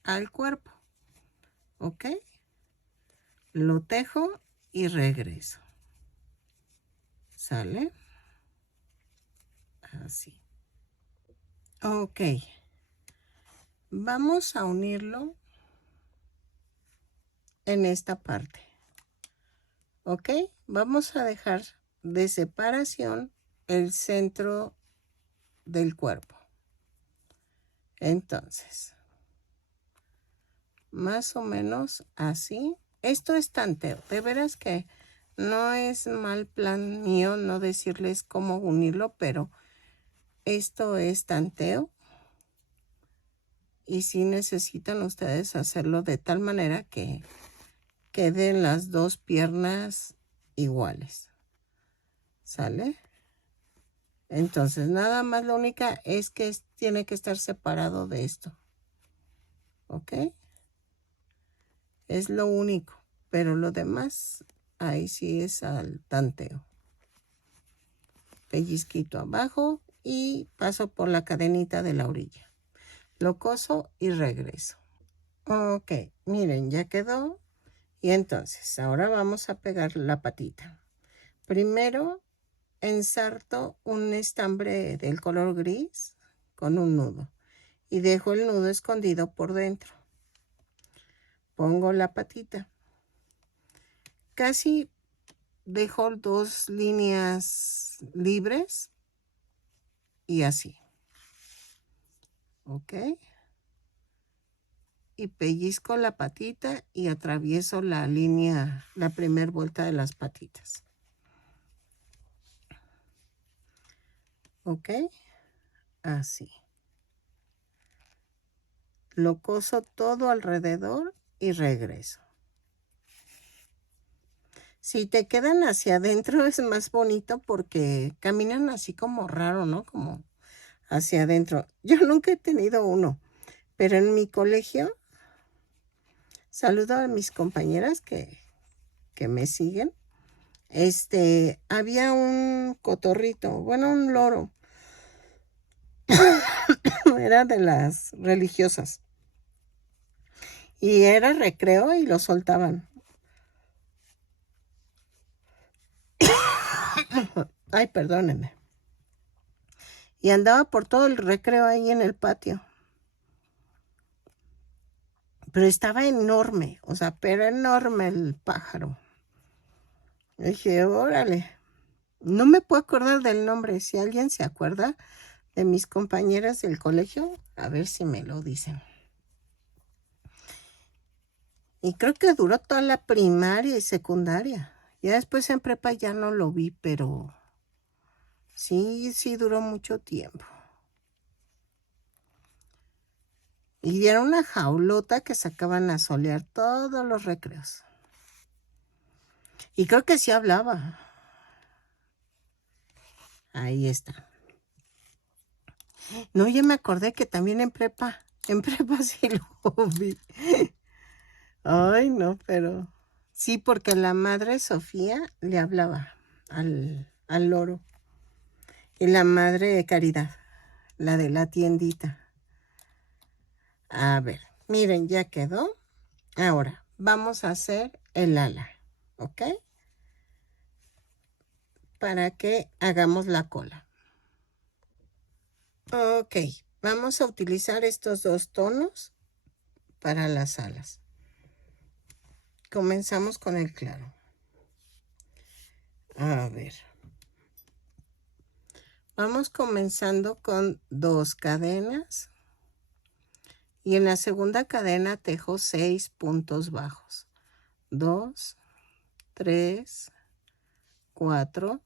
al cuerpo. ¿Ok? Lo tejo y regreso. ¿Sale? Así. Ok. Vamos a unirlo en esta parte. ¿Ok? Vamos a dejar de separación el centro del cuerpo. Entonces, más o menos así. Esto es tanteo. De veras que no es mal plan mío no decirles cómo unirlo, pero esto es tanteo. Y sí necesitan ustedes hacerlo de tal manera que queden las dos piernas iguales. ¿Sale? Entonces, nada más la única es que tiene que estar separado de esto. ¿Ok? Es lo único. Pero lo demás, ahí sí es al tanteo. Pellizquito abajo y paso por la cadenita de la orilla. Lo coso y regreso. Ok, miren, ya quedó. Y entonces, ahora vamos a pegar la patita. Primero, ensarto un estambre del color gris con un nudo. Y dejo el nudo escondido por dentro. Pongo la patita. Casi dejo 2 líneas libres. Y así. ¿Ok? Y pellizco la patita y atravieso la línea, la primera vuelta de las patitas. ¿Ok? Así. Lo coso todo alrededor y regreso. Si te quedan hacia adentro es más bonito porque caminan así como raro, ¿no? Como hacia adentro. Yo nunca he tenido uno, pero en mi colegio, saludo a mis compañeras que me siguen. Había un cotorrito, bueno, un loro. Era de las religiosas. Y era recreo y lo soltaban. Ay, perdónenme. Y andaba por todo el recreo ahí en el patio. Pero estaba enorme, o sea, pero enorme el pájaro. Dije, órale. No me puedo acordar del nombre. Si alguien se acuerda de mis compañeras del colegio, a ver si me lo dicen. Y creo que duró toda la primaria y secundaria. Ya después en prepa ya no lo vi, pero sí duró mucho tiempo. Y era una jaulota que sacaban a solear todos los recreos. Y creo que sí hablaba. Ahí está. No, ya me acordé que también en prepa sí lo vi. Ay, no, pero sí, porque la madre Sofía le hablaba al loro. Y la madre Caridad, la de la tiendita. A ver, miren, ya quedó. Ahora, vamos a hacer el ala, ¿ok? Para que hagamos la cola. Ok, vamos a utilizar estos dos tonos para las alas. Comenzamos con el claro. A ver. Vamos comenzando con 2 cadenas. Y en la segunda cadena tejo 6 puntos bajos. 2, 3, 4,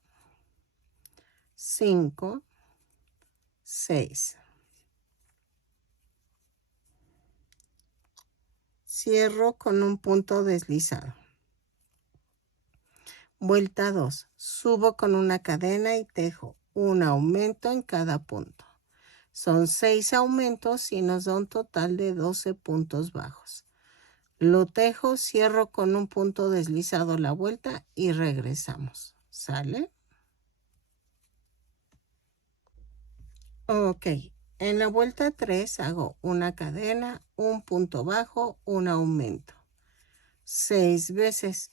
5, 6. Cierro con un punto deslizado. Vuelta 2. Subo con una cadena y tejo un aumento en cada punto. Son 6 aumentos y nos da un total de 12 puntos bajos. Lo tejo, cierro con un punto deslizado la vuelta y regresamos. ¿Sale? Ok. En la vuelta 3 hago una cadena, un punto bajo, un aumento. 6 veces.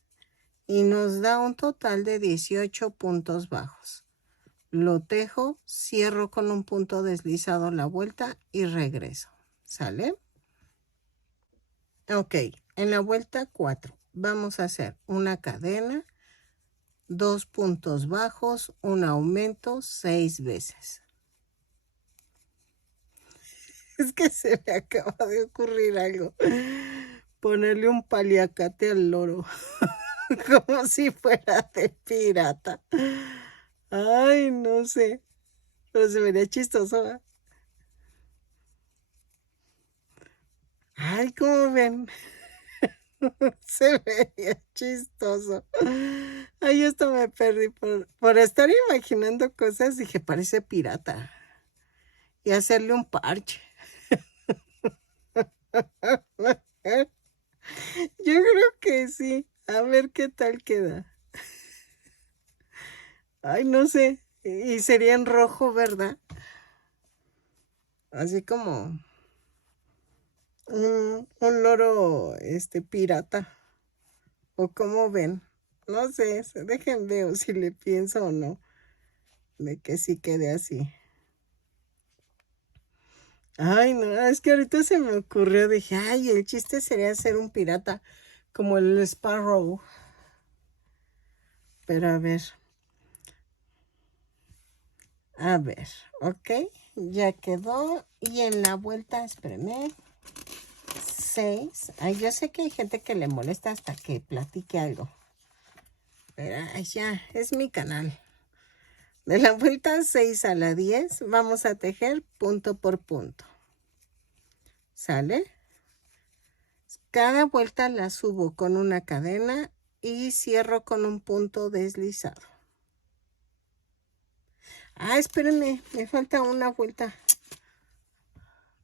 Y nos da un total de 18 puntos bajos. Lo tejo, cierro con un punto deslizado la vuelta y regreso. ¿Sale? Ok, en la vuelta 4 vamos a hacer una cadena, 2 puntos bajos, un aumento 6 veces. Es que se me acaba de ocurrir algo. Ponerle un paliacate al loro. Como si fuera de pirata. Ay, no sé. Pero se vería chistoso, ¿eh? Ay, ¿cómo ven? Se vería chistoso. Ay, esto me perdí por estar imaginando cosas. Dije, parece pirata. Y hacerle un parche. Yo creo que sí. A ver qué tal queda. Ay, no sé. Y sería en rojo, ¿verdad? Así como un loro pirata. ¿O cómo ven? No sé, dejen ver si le pienso o no. De que sí quede así. Ay, no, es que ahorita se me ocurrió, dije, ay, el chiste sería ser un pirata, como el Sparrow. Pero a ver, ok, ya quedó. Y en la vuelta, espérenme, 6. Ay, yo sé que hay gente que le molesta hasta que platique algo. Pero ay, ya, es mi canal. De la vuelta 6 a la 10, vamos a tejer punto por punto. ¿Sale? Cada vuelta la subo con una cadena y cierro con un punto deslizado. Ah, espérenme, me falta una vuelta.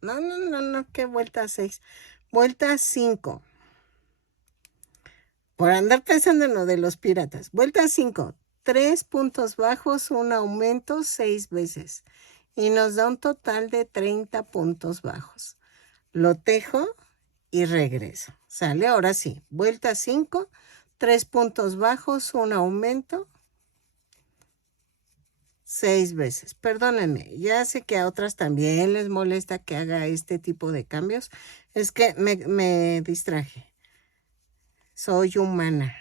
No, ¿qué vuelta 6? Vuelta 5. Por andar pensando en lo de los piratas. Vuelta 5. 3 puntos bajos, un aumento 6 veces. Y nos da un total de 30 puntos bajos. Lo tejo y regreso. ¿Sale? Ahora sí. Vuelta 5. 3 puntos bajos, un aumento 6 veces. Perdónenme, ya sé que a otras también les molesta que haga este tipo de cambios. Es que me distraje. Soy humana.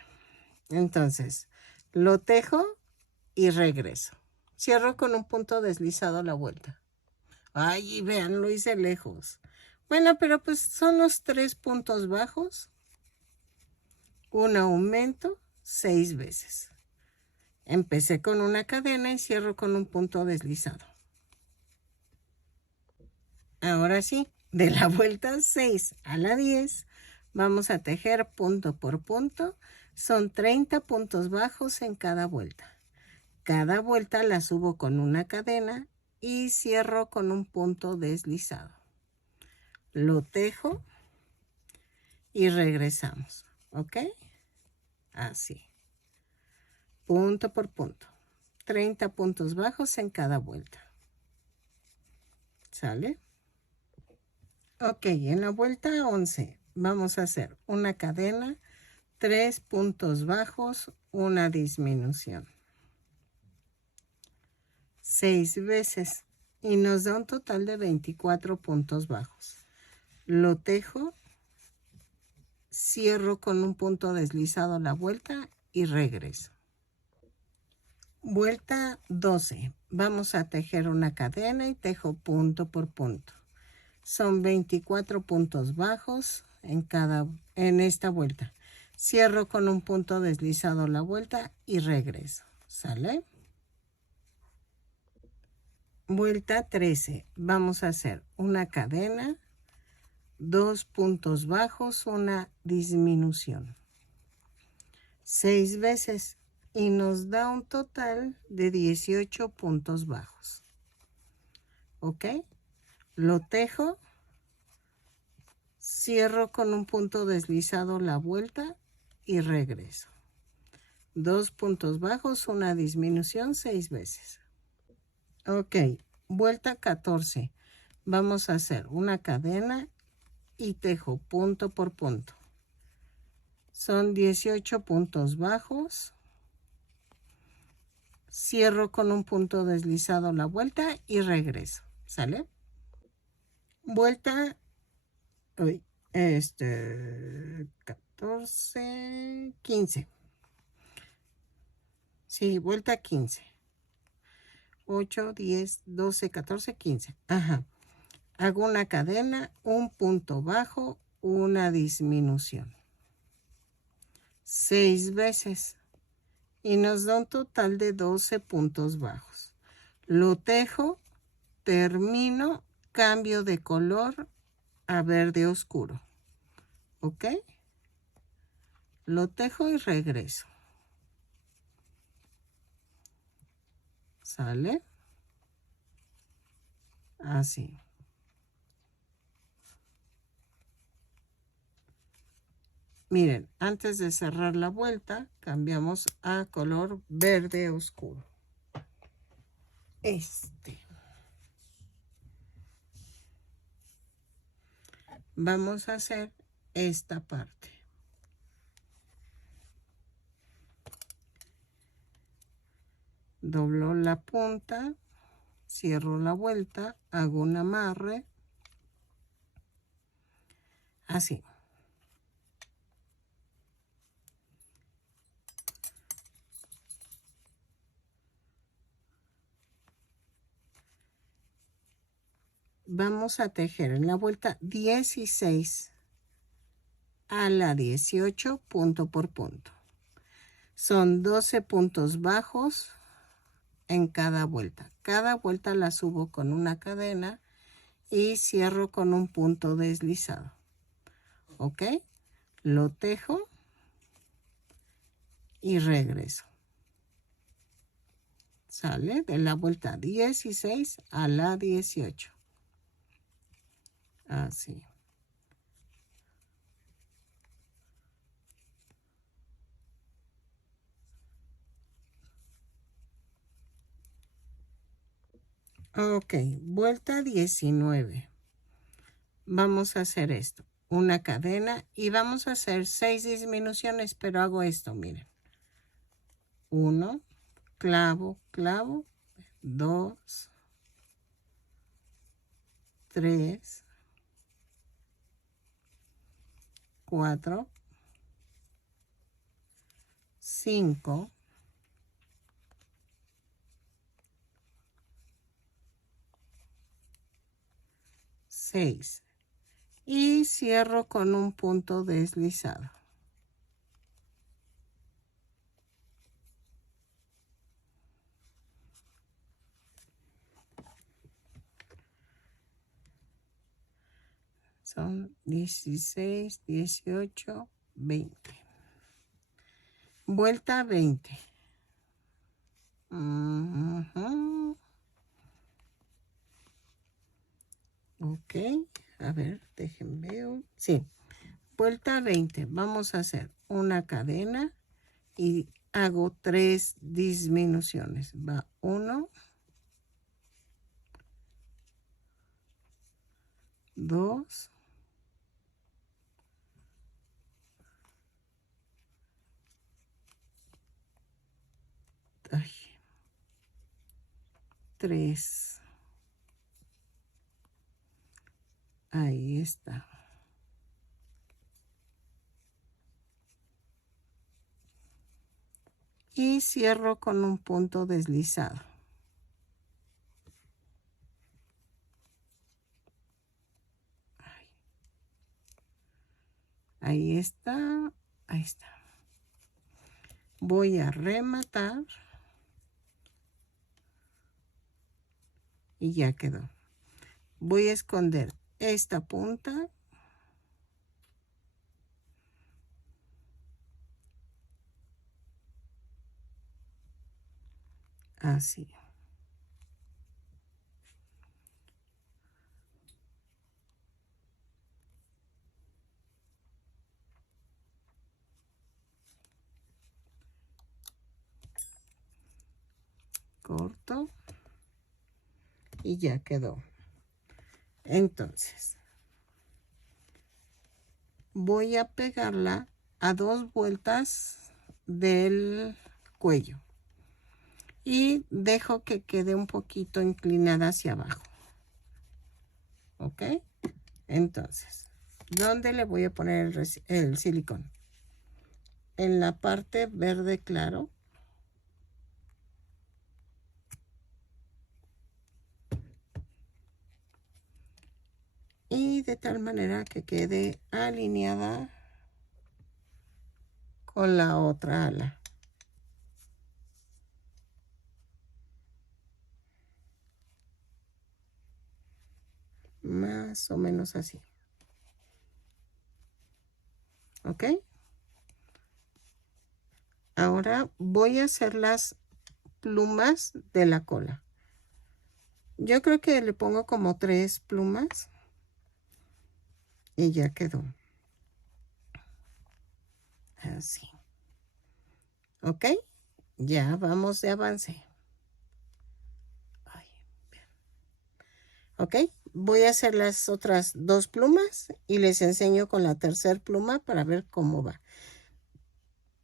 Entonces, lo tejo y regreso. Cierro con un punto deslizado la vuelta. Ay, vean, lo hice lejos. Bueno, pero pues son los 3 puntos bajos. Un aumento 6 veces. Empecé con una cadena y cierro con un punto deslizado. Ahora sí, de la vuelta 6 a la 10, vamos a tejer punto por punto. Son 30 puntos bajos en cada vuelta. Cada vuelta la subo con una cadena y cierro con un punto deslizado. Lo tejo y regresamos, ¿ok? Así, punto por punto. 30 puntos bajos en cada vuelta. ¿Sale? Ok, en la vuelta 11 vamos a hacer una cadena, 3 puntos bajos, una disminución. 6 veces y nos da un total de 24 puntos bajos. Lo tejo, cierro con un punto deslizado la vuelta y regreso. Vuelta 12. Vamos a tejer una cadena y tejo punto por punto. Son 24 puntos bajos en esta vuelta. Cierro con un punto deslizado la vuelta y regreso. ¿Sale? Vuelta 13. Vamos a hacer una cadena, 2 puntos bajos, una disminución. 6 veces y nos da un total de 18 puntos bajos. ¿Ok? Lo tejo, cierro con un punto deslizado la vuelta y regreso. 2 puntos bajos, una disminución, 6 veces. Ok, vuelta 14. Vamos a hacer una cadena y tejo punto por punto. Son 18 puntos bajos. Cierro con un punto deslizado la vuelta y regreso. ¿Sale? Vuelta 14, 15. Sí, vuelta 15. 8, 10, 12, 14, 15. Ajá. Hago una cadena, un punto bajo, una disminución. 6 veces. Y nos da un total de 12 puntos bajos. Lo tejo, termino, cambio de color a verde oscuro. ¿Ok? Lo tejo y regreso. ¿Sale? Así. Miren, antes de cerrar la vuelta, cambiamos a color verde oscuro. Vamos a hacer esta parte. Doblo la punta, cierro la vuelta, hago un amarre. Así. Vamos a tejer en la vuelta 16 a la 18 punto por punto. Son 12 puntos bajos en cada vuelta. Cada vuelta la subo con una cadena y cierro con un punto deslizado. ¿Ok? Lo tejo y regreso. Sale de la vuelta 16 a la 18. Así. Ok, vuelta 19. Vamos a hacer esto. Una cadena y vamos a hacer 6 disminuciones, pero hago esto, miren. 1, clavo, clavo, 2, 3, 4, 5, 6 y cierro con un punto deslizado. Son 16, 18, 20. Vuelta 20. Ok, a ver, déjenme ver. Sí, Vuelta 20. Vamos a hacer una cadena y hago 3 disminuciones. Va 1, 2, 3. Ahí está. Y cierro con un punto deslizado. Ahí está. Ahí está. Voy a rematar. Y ya quedó. Voy a esconder esta punta. Así. Corto. Y ya quedó. Entonces, voy a pegarla a 2 vueltas del cuello. Y dejo que quede un poquito inclinada hacia abajo. ¿Ok? Entonces, ¿dónde le voy a poner el silicón? En la parte verde claro. Y de tal manera que quede alineada con la otra ala. Más o menos así. ¿Ok? Ahora voy a hacer las plumas de la cola. Yo creo que le pongo como 3 plumas. Y ya quedó. Así. ¿Ok? Ya vamos de avance. Ay, bien. ¿Ok? Voy a hacer las otras 2 plumas y les enseño con la tercera pluma para ver cómo va.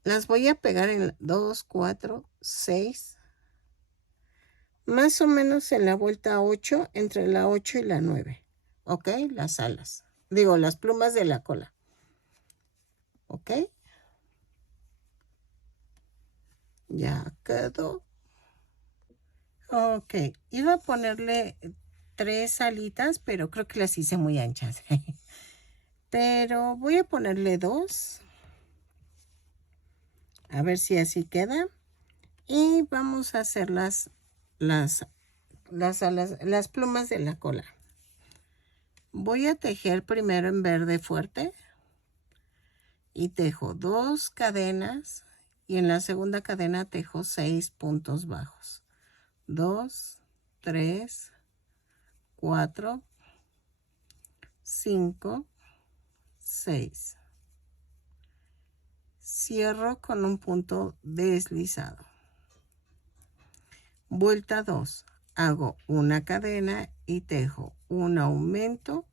Las voy a pegar en 2, 4, 6. Más o menos en la vuelta 8, entre la 8 y la 9. ¿Ok? Las alas. Digo, las plumas de la cola. ¿Ok? Ya quedó. Ok. Iba a ponerle 3 alitas, pero creo que las hice muy anchas. Pero voy a ponerle 2. A ver si así queda. Y vamos a hacer las alas, las plumas de la cola. Voy a tejer primero en verde fuerte. Y tejo 2 cadenas. Y en la segunda cadena tejo 6 puntos bajos. 2, 3, 4, 5, 6. Cierro con un punto deslizado. Vuelta 2. Hago una cadena y tejo un aumento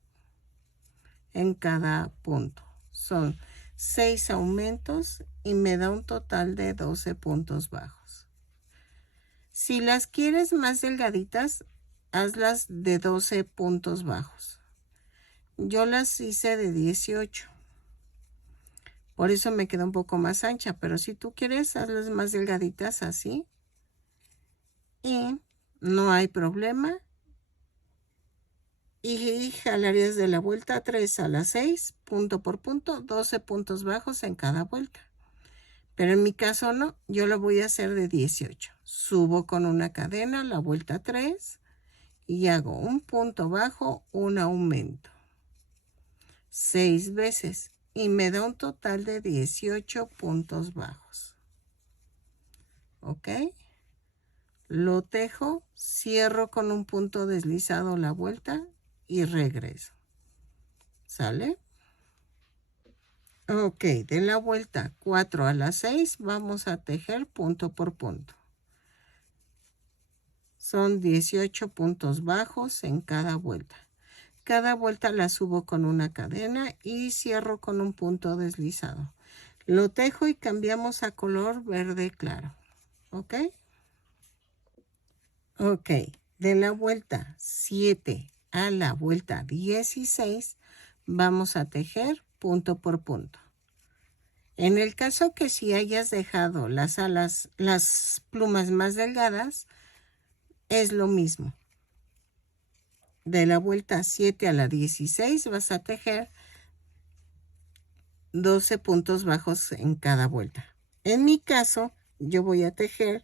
en cada punto. Son 6 aumentos y me da un total de 12 puntos bajos. Si las quieres más delgaditas, hazlas de 12 puntos bajos. Yo las hice de 18. Por eso me queda un poco más ancha, pero si tú quieres, hazlas más delgaditas así. Y no hay problema. Y jalarías de la vuelta 3 a la 6, punto por punto, 12 puntos bajos en cada vuelta. Pero en mi caso no, yo lo voy a hacer de 18. Subo con una cadena la vuelta 3 y hago un punto bajo, un aumento. 6 veces y me da un total de 18 puntos bajos. ¿Ok? Lo tejo, cierro con un punto deslizado la vuelta y regreso. ¿Sale? Ok, de la vuelta 4 a la 6 vamos a tejer punto por punto. Son 18 puntos bajos en cada vuelta. Cada vuelta la subo con una cadena y cierro con un punto deslizado. Lo tejo y cambiamos a color verde claro. ¿Ok? Ok, de la vuelta 7 a la vuelta 16 vamos a tejer punto por punto. En el caso que si hayas dejado las plumas más delgadas, es lo mismo. De la vuelta 7 a la 16 vas a tejer 12 puntos bajos en cada vuelta. En mi caso, yo voy a tejer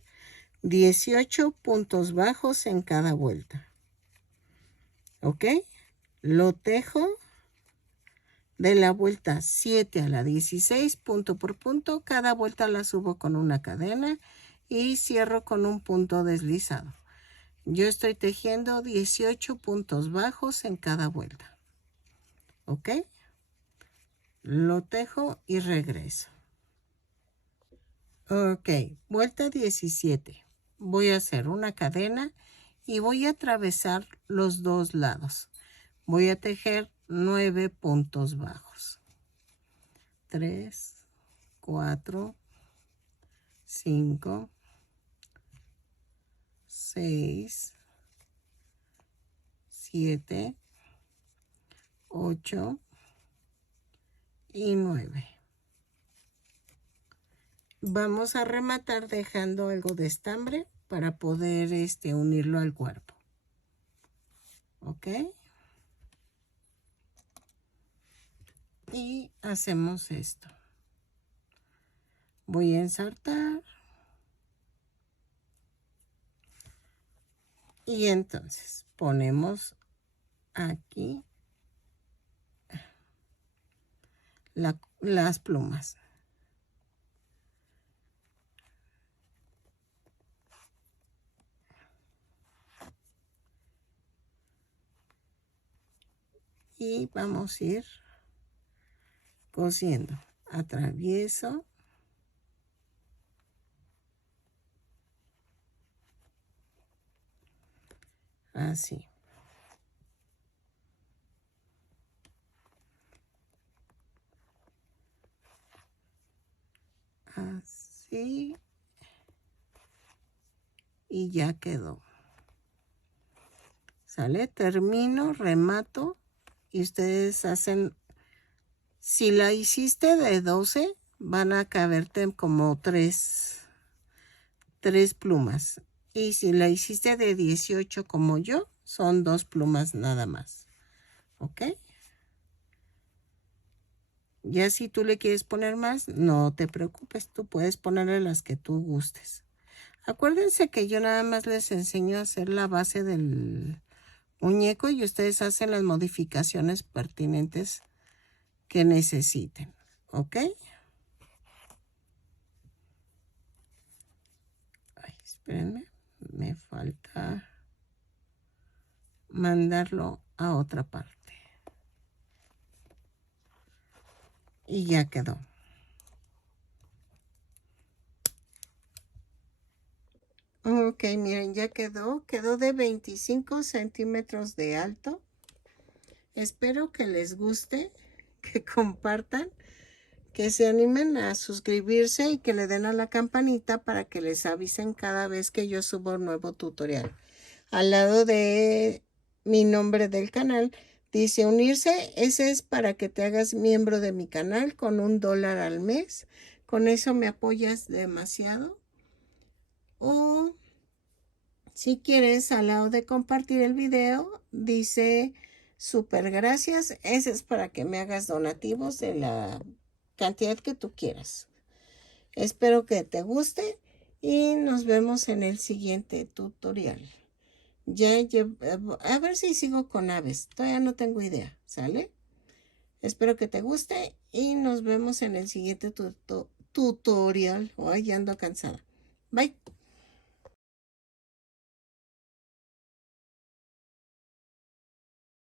18 puntos bajos en cada vuelta. ¿Ok? Lo tejo de la vuelta 7 a la 16, punto por punto. Cada vuelta la subo con una cadena y cierro con un punto deslizado. Yo estoy tejiendo 18 puntos bajos en cada vuelta. ¿Ok? Lo tejo y regreso. Ok, vuelta 17. Voy a hacer una cadena y voy a atravesar los dos lados. Voy a tejer 9 puntos bajos. 3, 4, 5, 6, 7, 8 y 9. Vamos a rematar dejando algo de estambre para poder unirlo al cuerpo. ¿Ok? Y hacemos esto. Voy a ensartar. Y entonces ponemos aquí las plumas. Y vamos a ir cosiendo. Atravieso. Así. Así. Y ya quedó. ¿Sale? Termino, remato. Y ustedes hacen... Si la hiciste de 12, van a caberte como 3 plumas. Y si la hiciste de 18 como yo, son 2 plumas nada más. ¿Ok? Ya si tú le quieres poner más, no te preocupes, tú puedes ponerle las que tú gustes. Acuérdense que yo nada más les enseño a hacer la base del muñeco y ustedes hacen las modificaciones pertinentes que necesiten. ¿Ok? Ay, espérenme, me falta mandarlo a otra parte. Y ya quedó. Ok, miren, ya quedó. Quedó de 25 centímetros de alto. Espero que les guste, que compartan, que se animen a suscribirse y que le den a la campanita para que les avisen cada vez que yo subo un nuevo tutorial. Al lado de mi nombre del canal dice unirse. Ese es para que te hagas miembro de mi canal con $1 al mes. Con eso me apoyas demasiado. O si quieres, al lado de compartir el video, dice súper gracias. Ese es para que me hagas donativos de la cantidad que tú quieras. Espero que te guste y nos vemos en el siguiente tutorial. A ver si sigo con aves. Todavía no tengo idea, ¿sale? Espero que te guste y nos vemos en el siguiente tutorial. Ay, ya ando cansada. Bye.